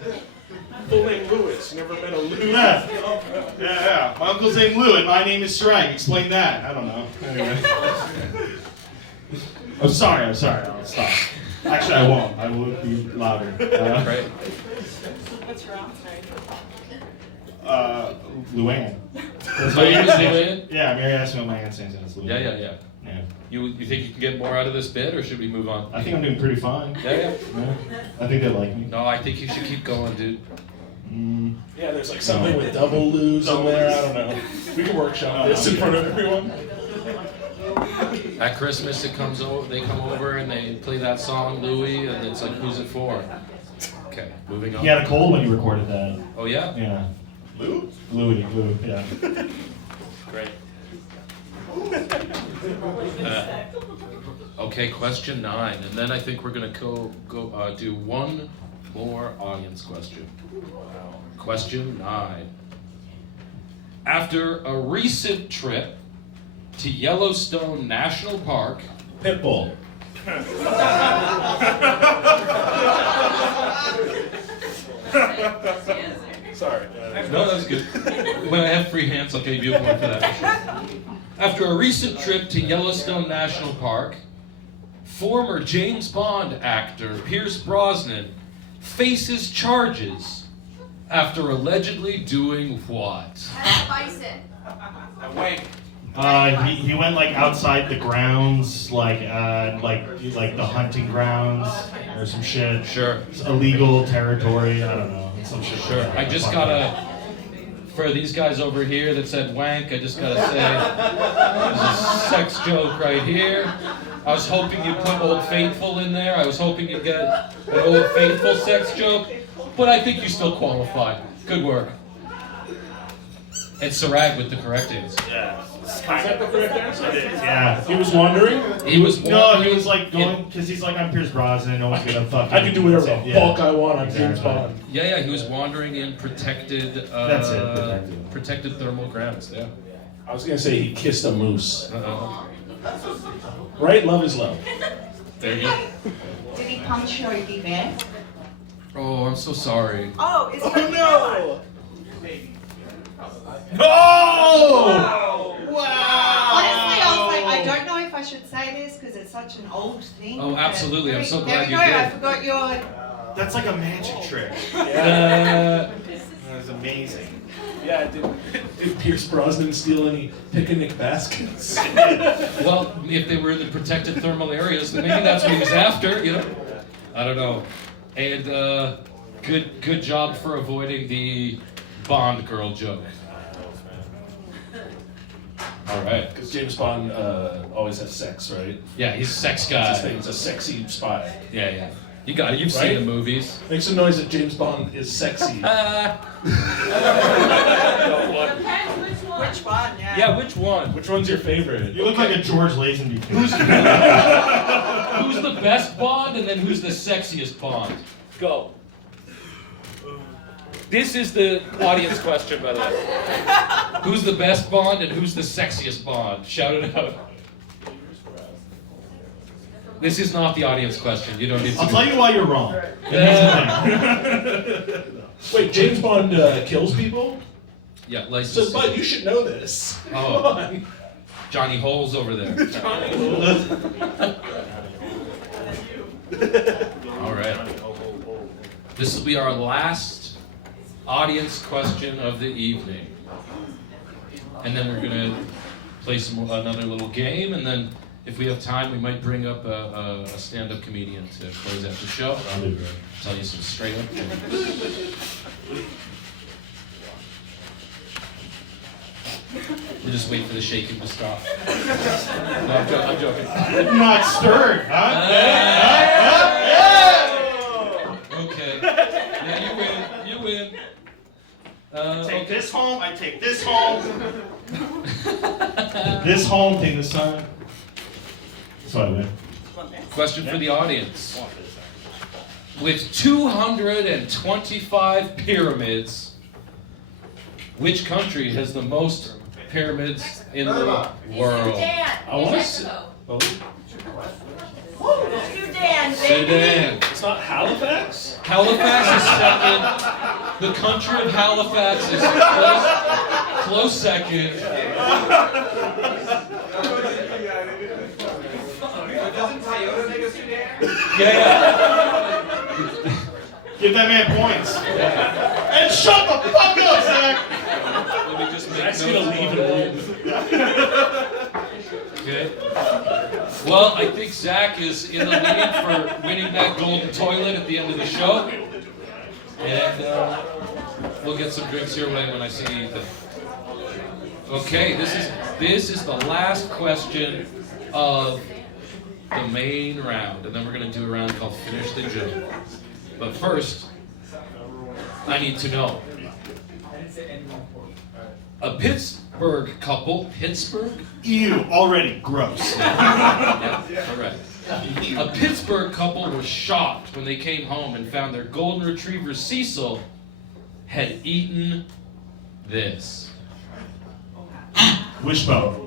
Full name Lewis. Never been a Lou. Yeah. My uncle's named Lou, and my name is Serag. Explain that. I don't know. Anyway. I'm sorry. I'll stop. Actually, I won't. I will be louder. Right? What's wrong? Luann. My name is Luann? Yeah, Mary asked me what my aunt's name is. It's Luann. Yeah. Yeah. You think you can get more out of this bit, or should we move on? I think I'm doing pretty fine. Yeah. Yeah. I think they like me. No, I think you should keep going, dude. Yeah, there's like something with double loos in there. I don't know. We can workshop this in front of everyone. At Christmas, they come over and they play that song, Louis, and it's like, who's it for? Okay, moving on. He had a cold when you recorded that. Oh yeah? Yeah. Lou? Louis, yeah. Great. Okay, question 9, and then I think we're gonna go do one more audience question. Question 9. After a recent trip to Yellowstone National Park, Pitbull. Sorry. no, that's good. When I have free hands, I'll give you a point for that. After a recent trip to Yellowstone National Park, former James Bond actor Pierce Brosnan faces charges after allegedly doing what? Bison. He went like outside the grounds, like the hunting grounds or some shit. Sure. It's illegal territory. I don't know. Some shit. Sure. I just gotta, for these guys over here that said wank, I just gotta say, there's a sex joke right here. I was hoping you'd put Old Faithful in there. I was hoping you'd get an Old Faithful sex joke, but I think you still qualified. Good work. And Serag with the correct answer. Yeah. Is that the correct answer? Yeah. He was wandering? He was No, he was like going because he's like, I'm Pierce Brosnan. No one's gonna fucking. I can do whatever the Yeah. fuck I want on James Exactly. Bond. Yeah, he was wandering in protected. That's it, Protected thermal grounds. Yeah. I was gonna say he kissed a moose. Uh-oh. Right? Love is love. There you go. Did he punch Yogi Bear? Oh, I'm so sorry. Oh, it's Oh no! Oh! Wow! Honestly, I was like, I don't know if I should say this because it's such an old thing. Oh, but absolutely. I'm so there glad we you go. did. I forgot your. That's like a magic trick. Uh, That's amazing. Yeah, did Pierce Brosnan steal any picnic baskets? well, if they were in the protected thermal areas, then maybe that's what he was after. You know. I don't know. And good job for avoiding the Bond girl joke. All right. Because James Bond always has sex, right? Yeah, he's a sex That's his guy. thing. He's a sexy spy. Yeah, yeah. You got it. You've Right? seen the movies. Make some noise that James Bond is sexy. Depends which one. Which one? Yeah. Yeah, which one? Which one's your favorite? You look like a George Lazenby. Who's the best Bond, and then who's the sexiest Bond? Go. This is the audience question, by the way. Who's the best Bond, and who's the sexiest Bond? Shout it out. This is not the audience question. You don't need to. I'll tell you why you're wrong. Wait, James Bond kills people? Yeah, So, license. Bud, you should know this. Oh. Come on. Johnny Holes over there. All right. This will be our last audience question of the evening, and then we're gonna play another little game, and then if we have time, we might bring up a stand-up comedian to close out the show. Tell you some straight up. We'll just wait for the shaking to stop. No, I'm joking. Not stirred, huh? Okay. Yeah, you win. You win. Take this home. I take this home. This home. Take this son. That's what I win. Question for the audience. With 225 pyramids, which country has the most pyramids in the world? Sudan. I want to say. Mexico. Sudan, baby. Sudan. It's not Halifax? Halifax is second. The country of Halifax is close second. Yeah. Give that man points. And shut the fuck up, Zach. Let me just make Zach's notes. gonna leave and Okay. Well, I think Zach is in the lead for winning that golden toilet at the end of the show. And We'll get some drinks your way when I see Ethan. Okay, this is the last question of the main round, and then we're gonna do a round called Finish the Joke. But first, I need to know. A Pittsburgh couple, Pittsburgh? Ew, already gross. Yeah, correct. A Pittsburgh couple was shocked when they came home and found their golden retriever Cecil had eaten this. Wishbone.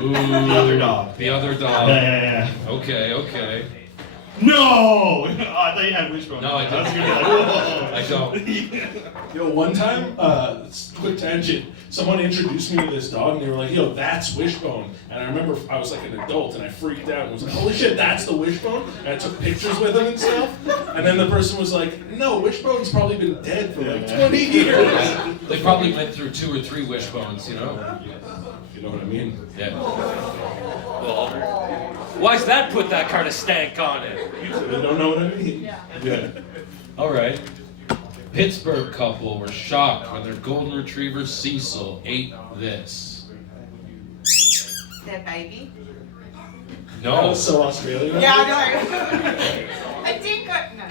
Ooh, The other dog. the other dog. Yeah. Okay. No! Oh, I thought you had wishbone. No, I was didn't. gonna be like, whoa. I don't. Yo, one time, quick tangent, someone introduced me to this dog and they were like, yo, that's Wishbone. And I remember I was like an adult and I freaked out and was like, holy shit, that's the Wishbone? And I took pictures with him and stuff. And then the person was like, no, Wishbone's probably been dead for like 20 years. They probably went through 2 or 3 wishbones, you know? You know what I mean? Yeah. Well, why's that put that kind of stank on it? You don't know what I mean? Yeah. All right. Pittsburgh couple were shocked when their golden retriever Cecil ate this. Their baby? That No. was so Australian. Yeah, I know. I did go. No.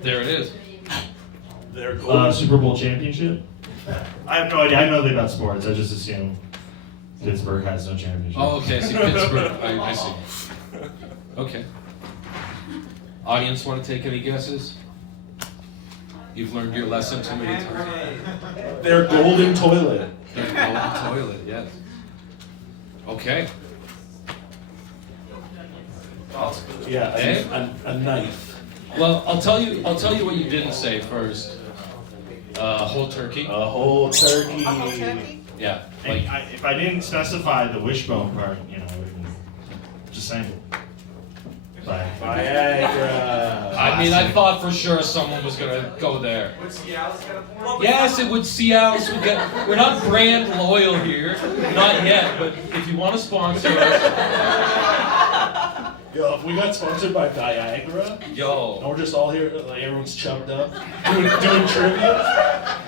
There it is. They're cool. Super Bowl championship? I have no idea. I know nothing about sports. I just assume Pittsburgh has no championship. Oh, okay. See, Pittsburgh. I see. Okay. Audience, want to take any guesses? You've learned your lesson too many times. Their golden toilet. Their golden toilet, yes. Okay. Yeah, Eh? a knife. Well, I'll tell you what you didn't say first. Whole turkey. A whole turkey. A whole turkey? Yeah. Like, Like, if I didn't specify the wishbone part, you know, just saying. But Viagra. I mean, I thought for sure someone was gonna go there. Would Cialis get a point? Yes, it would. Cialis would get. We're not brand loyal here, not yet. But if you want to sponsor us, Yo, if we got sponsored by Viagra, and yo, we're just all here, like everyone's chubbed up, doing trivia.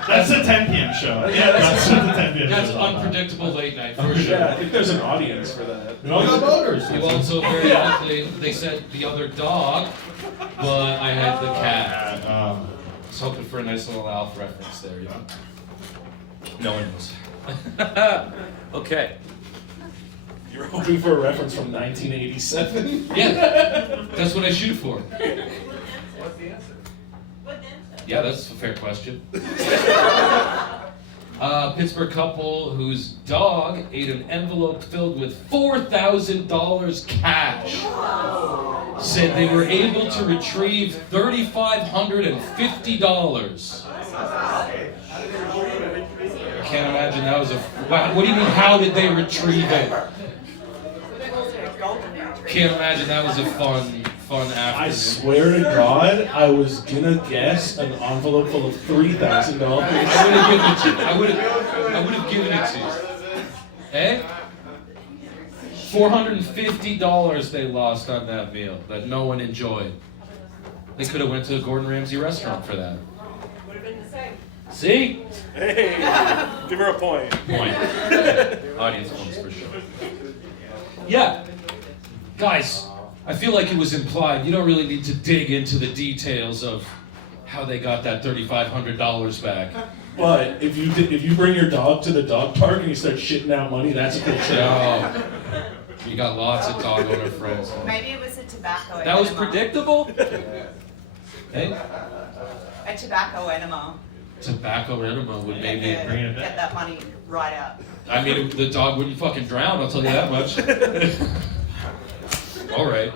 that's a 10 p.m. show. Yeah, that's- what the 10 p.m. that's show is all about. unpredictable late night for Yeah, I sure. think there's an audience for that. We all got voters. You also very likely they said the other dog, but I had the cat. I was hoping for a nice little Alf reference there, you know. No one knows. Okay. You're hoping for a reference from 1987? Yeah, that's what I shoot for. What's the answer? Yeah, that's a fair question. Pittsburgh couple whose dog ate an envelope filled with $4,000 cash said they were able to retrieve $3,550. I can't imagine that was a. Wow, what do you mean? How did they retrieve it? Can't imagine that was a fun I afternoon. swear to God, I was gonna guess an envelope full of $3,000. I would have given it to you. Eh? $450 they lost on that meal that no one enjoyed. They could have went to a Gordon Ramsay restaurant for that. Would have been the same. See? Hey, give her a point. Point. Audience points for sure. Yeah. Guys, I feel like it was implied. You don't really need to dig into the details of how they got that $3,500 back. But if you bring your dog to the dog park and you start shitting out money, that's a cool trip. Oh, you got lots of dog owner friends. Maybe it was a tobacco That was enema. predictable? Hey? A tobacco enema. Tobacco enema would maybe Yeah, bring it get back. that money right out. I mean, the dog wouldn't fucking drown, I'll tell you that much. All right,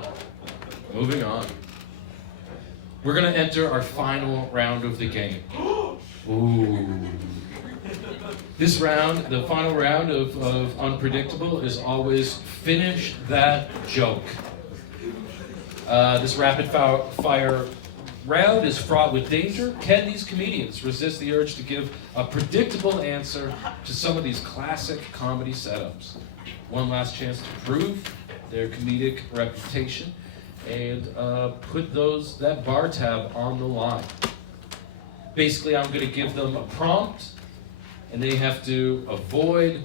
moving on. We're gonna enter our final round of the game. Ooh. This round, the final round of Unpredictable, is always finish that joke. This rapid fire round is fraught with danger. Can these comedians resist the urge to give a predictable answer to some of these classic comedy setups? One last chance to prove their comedic reputation and put that bar tab on the line. Basically, I'm going to give them a prompt, and they have to avoid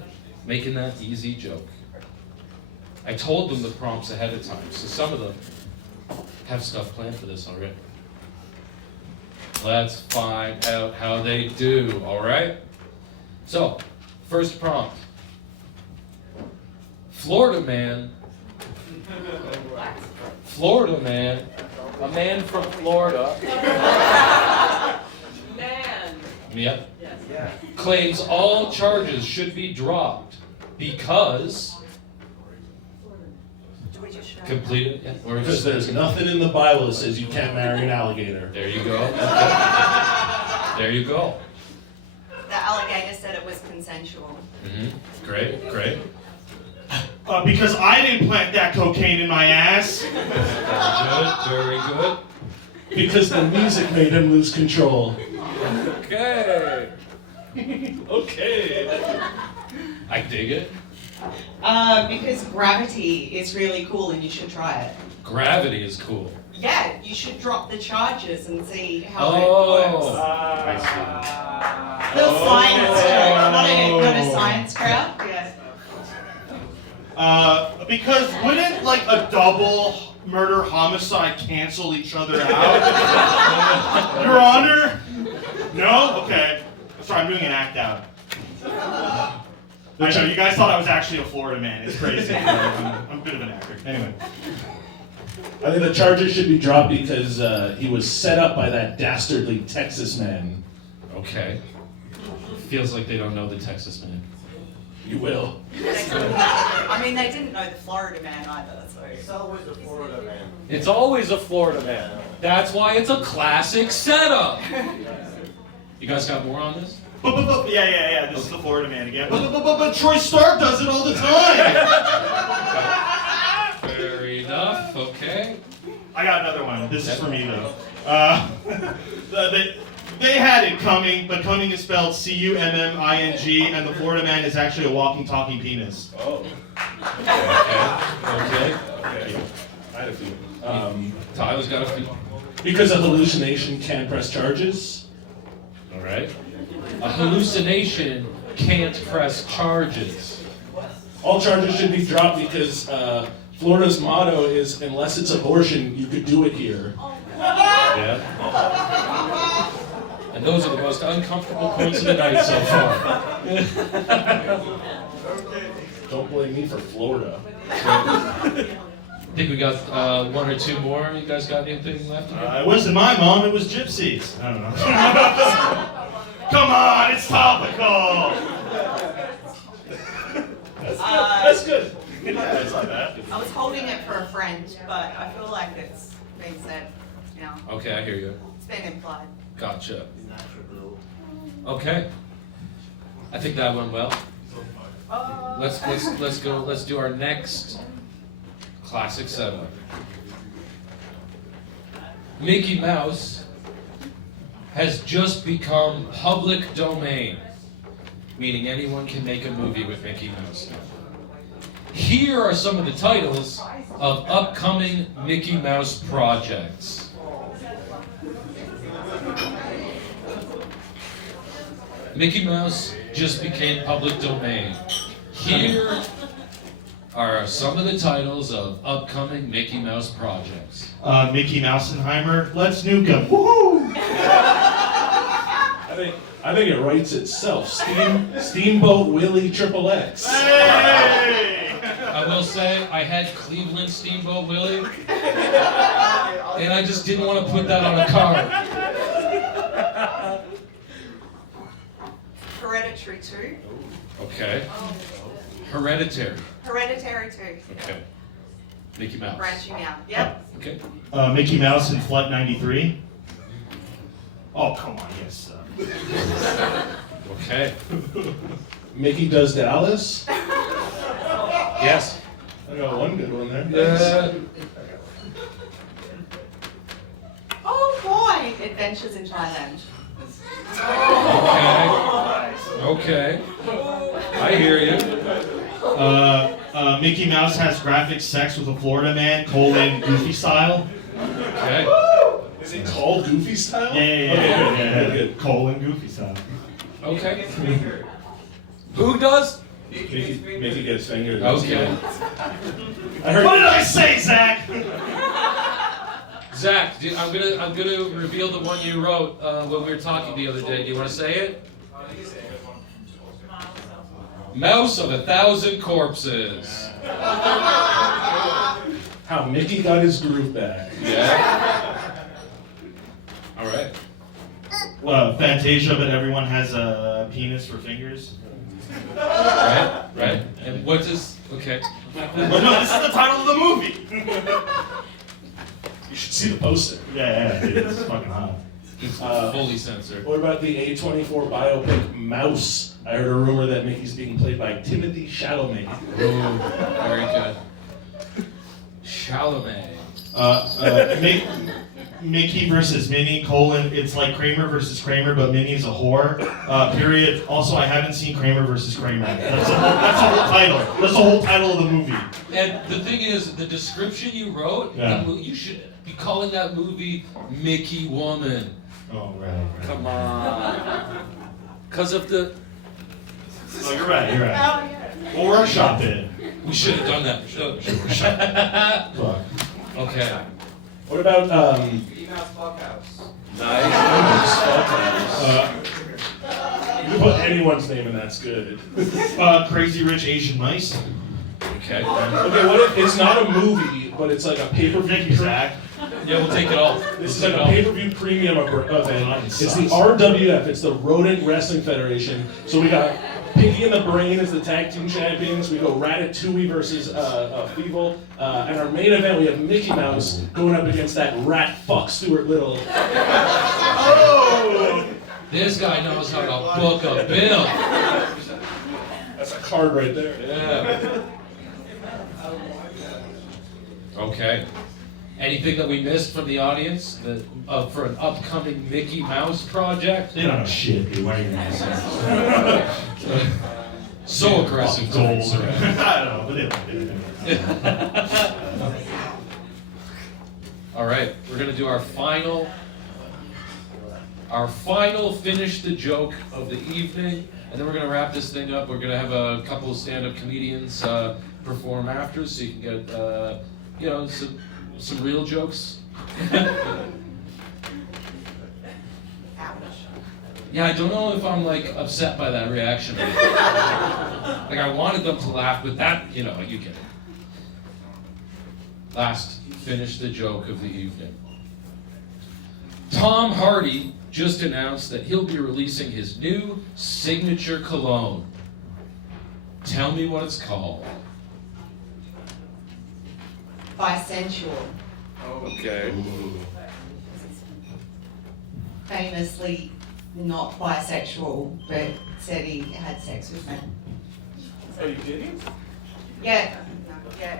making that easy joke. I told them the prompts ahead of time, so some of them have stuff planned for this already. Let's find out how they do, all right? So, first prompt. Florida man, a man from Florida, Man. yep, claims all charges should be dropped because completed, yeah, or Because just, there's nothing in the Bible that says you can't marry an alligator. there you go. There you go. The alligator said it was consensual. Great, great. Because I didn't plant that cocaine in my ass. Very good. Because the music made him lose control. Okay. Okay. I dig it. Because gravity is really cool and you should try it. Gravity is cool. Yeah, you should drop the charges and see how Oh. it works. I Little science joke, not a science crowd. Yeah. Because wouldn't like a double murder homicide cancel each other out? Your Honor? No? Okay. Sorry, I'm doing an act out. I know, you guys thought I was actually a Florida man. It's crazy. I'm a bit of an actor. Anyway. I think the charges should be dropped because he was set up by that dastardly Texas man. Okay. Feels like they don't know the Texas man. You will. I mean, they didn't know the Florida man either, so. It's always a Florida man. It's always a Florida man. That's why it's a classic setup. You guys got more on this? Yeah. This is the Florida man again. But Troy Stark does it all the time. Fair enough. Okay. I got another one. This is for me though. They had it coming, but coming is spelled C-U-M-M-I-N-G, and the Florida man is actually a walking, talking penis. Oh. Okay. I had a few. Tyler's got a few. Because a hallucination can press charges. All right. A hallucination can't press charges. All charges should be dropped because Florida's motto is, unless it's abortion, you could do it here. Yeah. And those are the most uncomfortable points of the night so far. Don't blame me for Florida. I think we got one or two more. You guys got anything left? It wasn't my mom, it was Gypsy's. I don't know. Come on, it's topical! That's good. That's not bad. I was holding it for a friend, but I feel like it's being said now. Okay, I hear you. It's been implied. Gotcha. Okay. I think that went well. Let's go. Let's do our next classic setup. Mickey Mouse has just become public domain, meaning anyone can make a movie with Mickey Mouse. Here are some of the titles of upcoming Mickey Mouse projects. Mickey Mouse just became public domain. Here are some of the titles of upcoming Mickey Mouse projects. Mickey Mousenheimer, let's nuke him. Woohoo! I think it writes itself. Steamboat Willie Triple X. Hey! I will say I had Cleveland Steamboat Willie, and I just didn't want to put that on a card. Hereditary 2. Okay. Hereditary. Hereditary 2. Okay. Mickey Mouse. Branching out. Yep. Okay. Mickey Mouse in Flight 93. Oh, come on, yes. Okay. Mickey Does Dallas. Yes. I got one good one there. Oh boy! Adventures in Thailand. Okay. I hear you. Mickey Mouse has graphic sex with a Florida man, Goofy style. Okay. Is it called Goofy Style? Yeah. Good. Colon Goofy style. Okay. Who does? Mickey gets fingered. Okay. I heard. What did I say, Zach? Zach, I'm gonna reveal the one you wrote when we were talking the other day. Do you want to say it? Mouse of 1,000 corpses. How Mickey got his groove back. Yeah. All right. Fantasia, but everyone has a penis for fingers. Right. And what does? Okay. But no, this is the title of the movie. You should see the poster. Yeah, dude, it's fucking hot. It's fully censored. What about the A24 biopic Mouse? I heard a rumor that Mickey's being played by Timothy Chalamet. Ooh, very good. Chalamet. Mickey versus Minnie, it's like Kramer versus Kramer, but Minnie's a whore. Period. Also, I haven't seen Kramer versus Kramer. That's the whole title. That's the whole title of the movie. And the thing is, the description you wrote, Yeah. you should be calling that movie Mickey Woman. Oh, right. Come on. Because of the... Oh, you're right. We'll workshop it. We should have done that. Fuck. Okay. What about Email's Fuckhouse. Nice. You can put anyone's name and that's good. Crazy Rich Asian Mice. Okay. Okay, what if it's not a movie, but it's like a pay-per-view? Zach. Yeah, we'll take it all. This is like a pay-per-view premium event. It's the RWF. It's the Rodent Wrestling Federation. So we got Piggy and the Brain as the tag team champions. We go Ratatouille versus Feeble. And our main event, we have Mickey Mouse going up against that rat fuck Stuart Little. Oh! This guy knows how to book a bill. That's a card right there. Yeah. Okay. Anything that we missed from the audience for an upcoming Mickey Mouse project? They don't know shit, dude. Why are you gonna say So aggressive. Gold. I don't know, but they don't. All right, we're gonna do our final finish the joke of the evening, and then we're gonna wrap this thing up. We're gonna have a couple of stand-up comedians perform after, so you can get some real jokes. Yeah, I don't know if I'm like upset by that reaction. Like I wanted them to laugh, but that, you get it. Last, finish the joke of the evening. Tom Hardy just announced that he'll be releasing his new signature cologne. Tell me what it's called. Bisexual. Okay. Famously not bisexual, but said he had sex with men. Oh, you didn't? Yeah,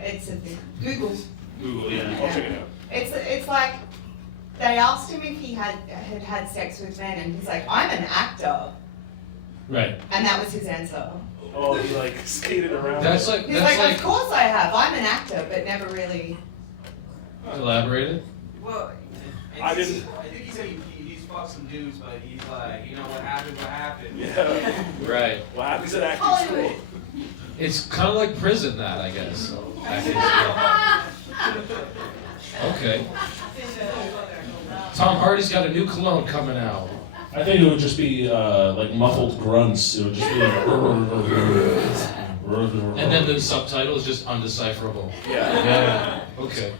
it's a Google. Google, yeah. I'll check it out. It's like they asked him if he had sex with men, and he's like, I'm an actor, Right. and that was his answer. Oh, he like skated around. That's like He's like, of course I have. I'm an actor, but never really. elaborated. Well, I didn't. I think he said he's fucked some dudes, but he's like, what happened. Yeah. Right. What happens at acting Hollywood. school? It's kind of like prison, that I guess. Okay. Tom Hardy's got a new cologne coming out. I think it would just be like muffled grunts. It would just be like. And then the subtitle is just undecipherable. Yeah. Okay.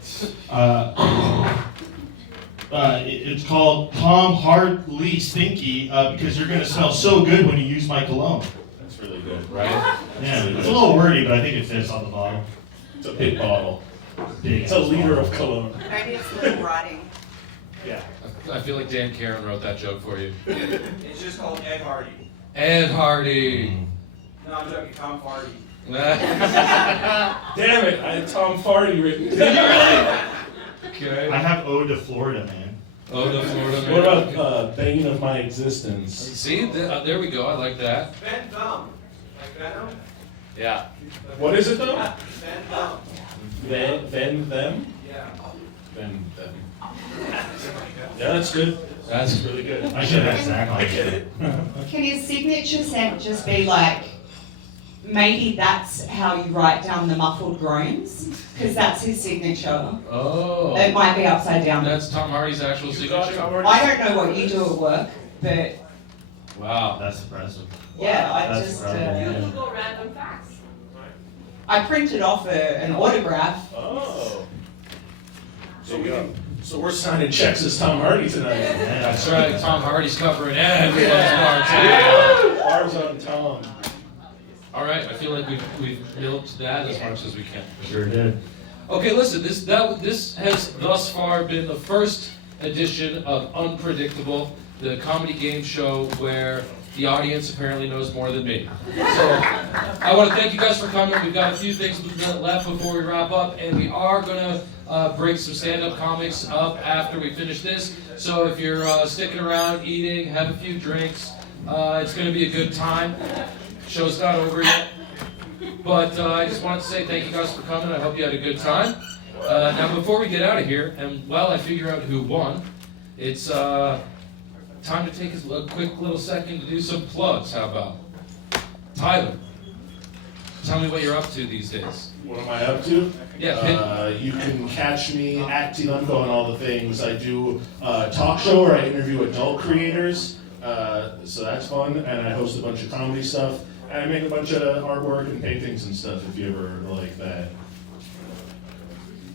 It's called Tom Hardy Stinky because you're gonna smell so good when you use my cologne. That's really good. Right? Yeah, it's a little wordy, but I think it fits on the bottle. It's a big bottle. Big It's a liter of cologne. Maybe it's little writing. Yeah. I feel like Dan Karen wrote that joke for you. It's just called Ed Hardy. Ed Hardy. No, I'm joking, Tom Hardy. Damn it! I had Tom Farty written. Okay. I have Ode to Florida, man. Oh, the Florida man. What about Bane of My Existence? See, there we go. I like that. Ben Thumb. Like Venom? Yeah. What is it though? Ben Thumb. Then them? Yeah. Then them. Yeah, that's good. That's really good. I should have Zach on. I get it. Can his signature scent just be like, maybe that's how you write down the muffled groans? Because that's his signature. Oh. It might be upside down. That's Tom Hardy's actual signature. I don't know what you do at work, but Wow. That's impressive. yeah, I That's just, incredible. Google random facts. I printed off an autograph. Oh. So we're signing checks as Tom Hardy tonight. That's right. Tom Hardy's covering every Bars on Tom. All right. I feel like we've milked that as much as we can. Sure did. Okay, listen. This has thus far been the first edition of Unpredictable, the comedy game show where the audience apparently knows more than me. So I want to thank you guys for coming. We've got a few things left before we wrap up, and we are going to bring some stand-up comics up after we finish this. So if you're sticking around, eating, have a few drinks, it's going to be a good time. Show's not over yet. But I just wanted to say thank you guys for coming. I hope you had a good time. Now before we get out of here, and while I figure out who won, it's time to take a quick little second to do some plugs. How about? Tyler, tell me what you're up to these days. What am I up to? Yeah, You can catch me at Lemco and all the things. I do a talk show where I interview adult creators, so that's fun, and I host a bunch of comedy stuff, and I make a bunch of artwork and paintings and stuff if you ever like that.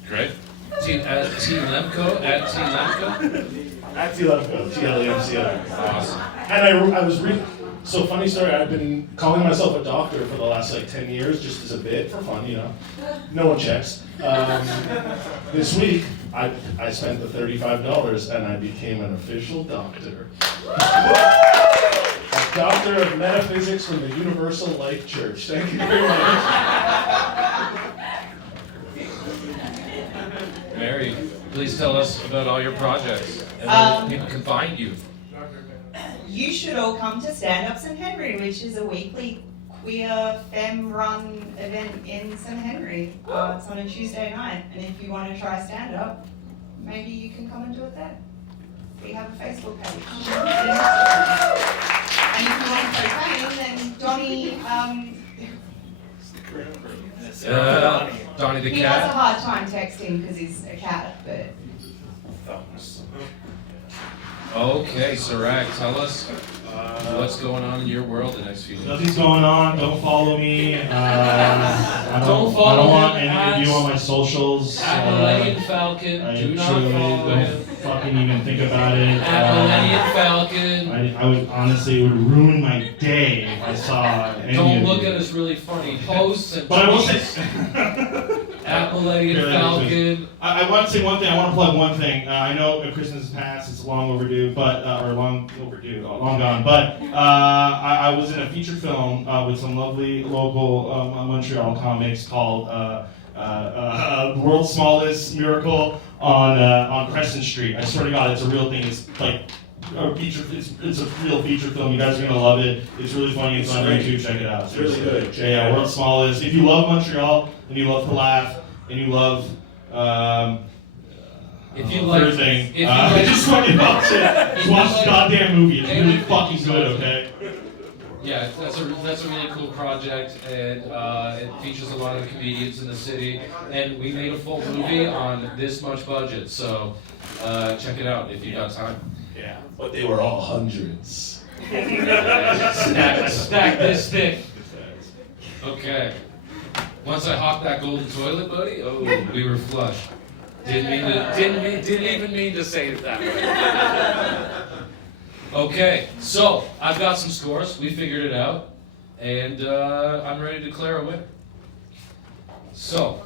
Great. Lemco, at Lemco. At Lemco, TLEMCO. Awesome. And I was really, so funny story, I've been calling myself a doctor for the last like 10 years, just as a bit, for fun, you know. No one checks. This week, I spent the $35 and I became an official doctor. A doctor of metaphysics from the Universal Life Church. Thank you very much. Mary, please tell us about all your projects and where people can find you. You should all come to Stand Up St. Henry, which is a weekly queer femme-run event in St. Henry. It's on a Tuesday night, and if you want to try stand-up, maybe you can come and do it there. We have a Facebook page. And if you want cocaine, then Donnie, Donnie the he has a cat. hard time texting because he's a cat, but Okay, Serag, tell us what's going on in your world the next few weeks. Nothing's going on. Don't follow me. I Don't follow I don't want him any of you on my socials. Millennium Falcon, I do not truly follow don't him. fucking even think about it. Millennium Falcon. I would honestly, it would ruin my day if I saw any Don't of look you. at his really funny posts and But I will tweets. say, Millennium Falcon. I want to say one thing. I want to plug one thing. I know Christmas is past; it's long overdue, but long gone. But I was in a feature film with some lovely local Montreal comics called "The World's Smallest Miracle" on Crescent Street. I swear to God, it's a real thing. It's like a feature. It's a real feature film. You guys are gonna love it. It's really funny. It's on YouTube. Check it out. It's really good. Yeah, World's Smallest. If you love Montreal and you love to laugh and you love If you like, everything, if you like, just fucking watch it. If Just you watch the like- goddamn movie. It's Hey, really like- fucking good. Okay. yeah, that's a really cool project, and it features a lot of the comedians in the city. And we made a full movie on this much budget, so check it out if you got time. Yeah, but they were all hundreds. Stack this thick. Okay. Once I hopped that golden toilet, buddy, oh, we were flush. Didn't even mean to say it that way. Okay, so I've got some scores. We figured it out, and I'm ready to declare a winner. So,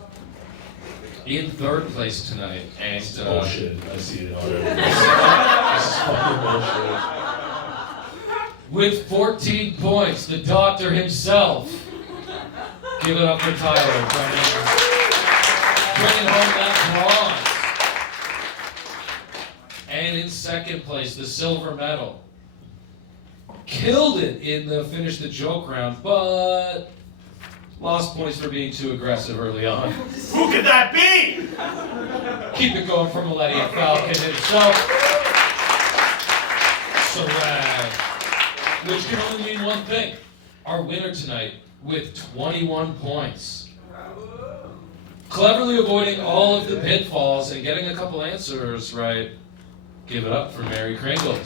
in third place tonight, and This is bullshit. I see it already. This is fucking bullshit. with 14 points, the doctor himself. Give it up for Tyler, bringing home that bronze. And in second place, the silver medal. Killed it in the finish the joke round, but lost points for being too aggressive early on. Who could that be? Keep it going for Millennium Falcon himself. Serag. Which can only mean one thing. Our winner tonight with 21 points. Cleverly avoiding all of the pitfalls and getting a couple answers right. Give it up for Mary Kringles.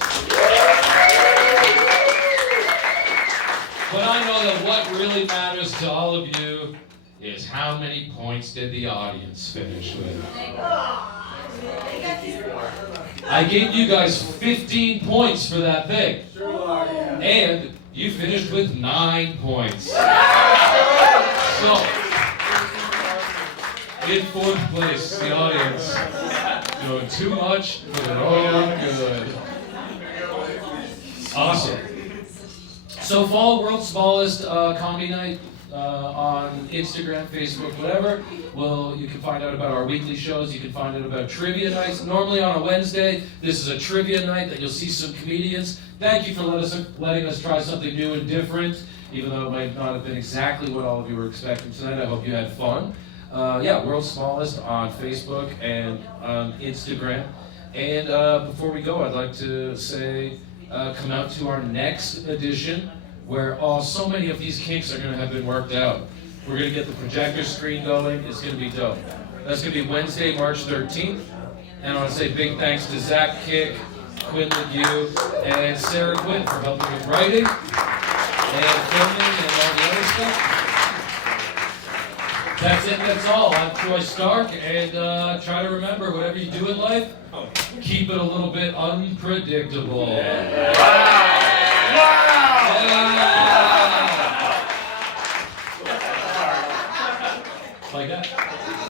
But I know that what really matters to all of you is how many points did the audience finish with. I gave you guys 15 points for that thing. And you finished with 9 points. So, in fourth place, the audience doing too much for their own good. Awesome. So fall World's Smallest Comedy Night on Instagram, Facebook, whatever. Well, you can find out about our weekly shows. You can find out about trivia nights. Normally on a Wednesday, this is a trivia night that you'll see some comedians. Thank you for letting us try something new and different, even though it might not have been exactly what all of you were expecting tonight. I hope you had fun. Yeah, World's Smallest on Facebook and on Instagram. And before we go, I'd like to say, come out to our next edition, where so many of these kinks are going to have been worked out. We're going to get the projector screen going. It's going to be dope. That's going to be Wednesday, March 13th. And I want to say big thanks to Zak Kik, Quinn Lague, and Sara Quinn for helping with writing and filming and all the other stuff. That's it, that's all. I'm Troy Stark, and try to remember, whatever you do in life, keep it a little bit unpredictable. Yeah. Like that.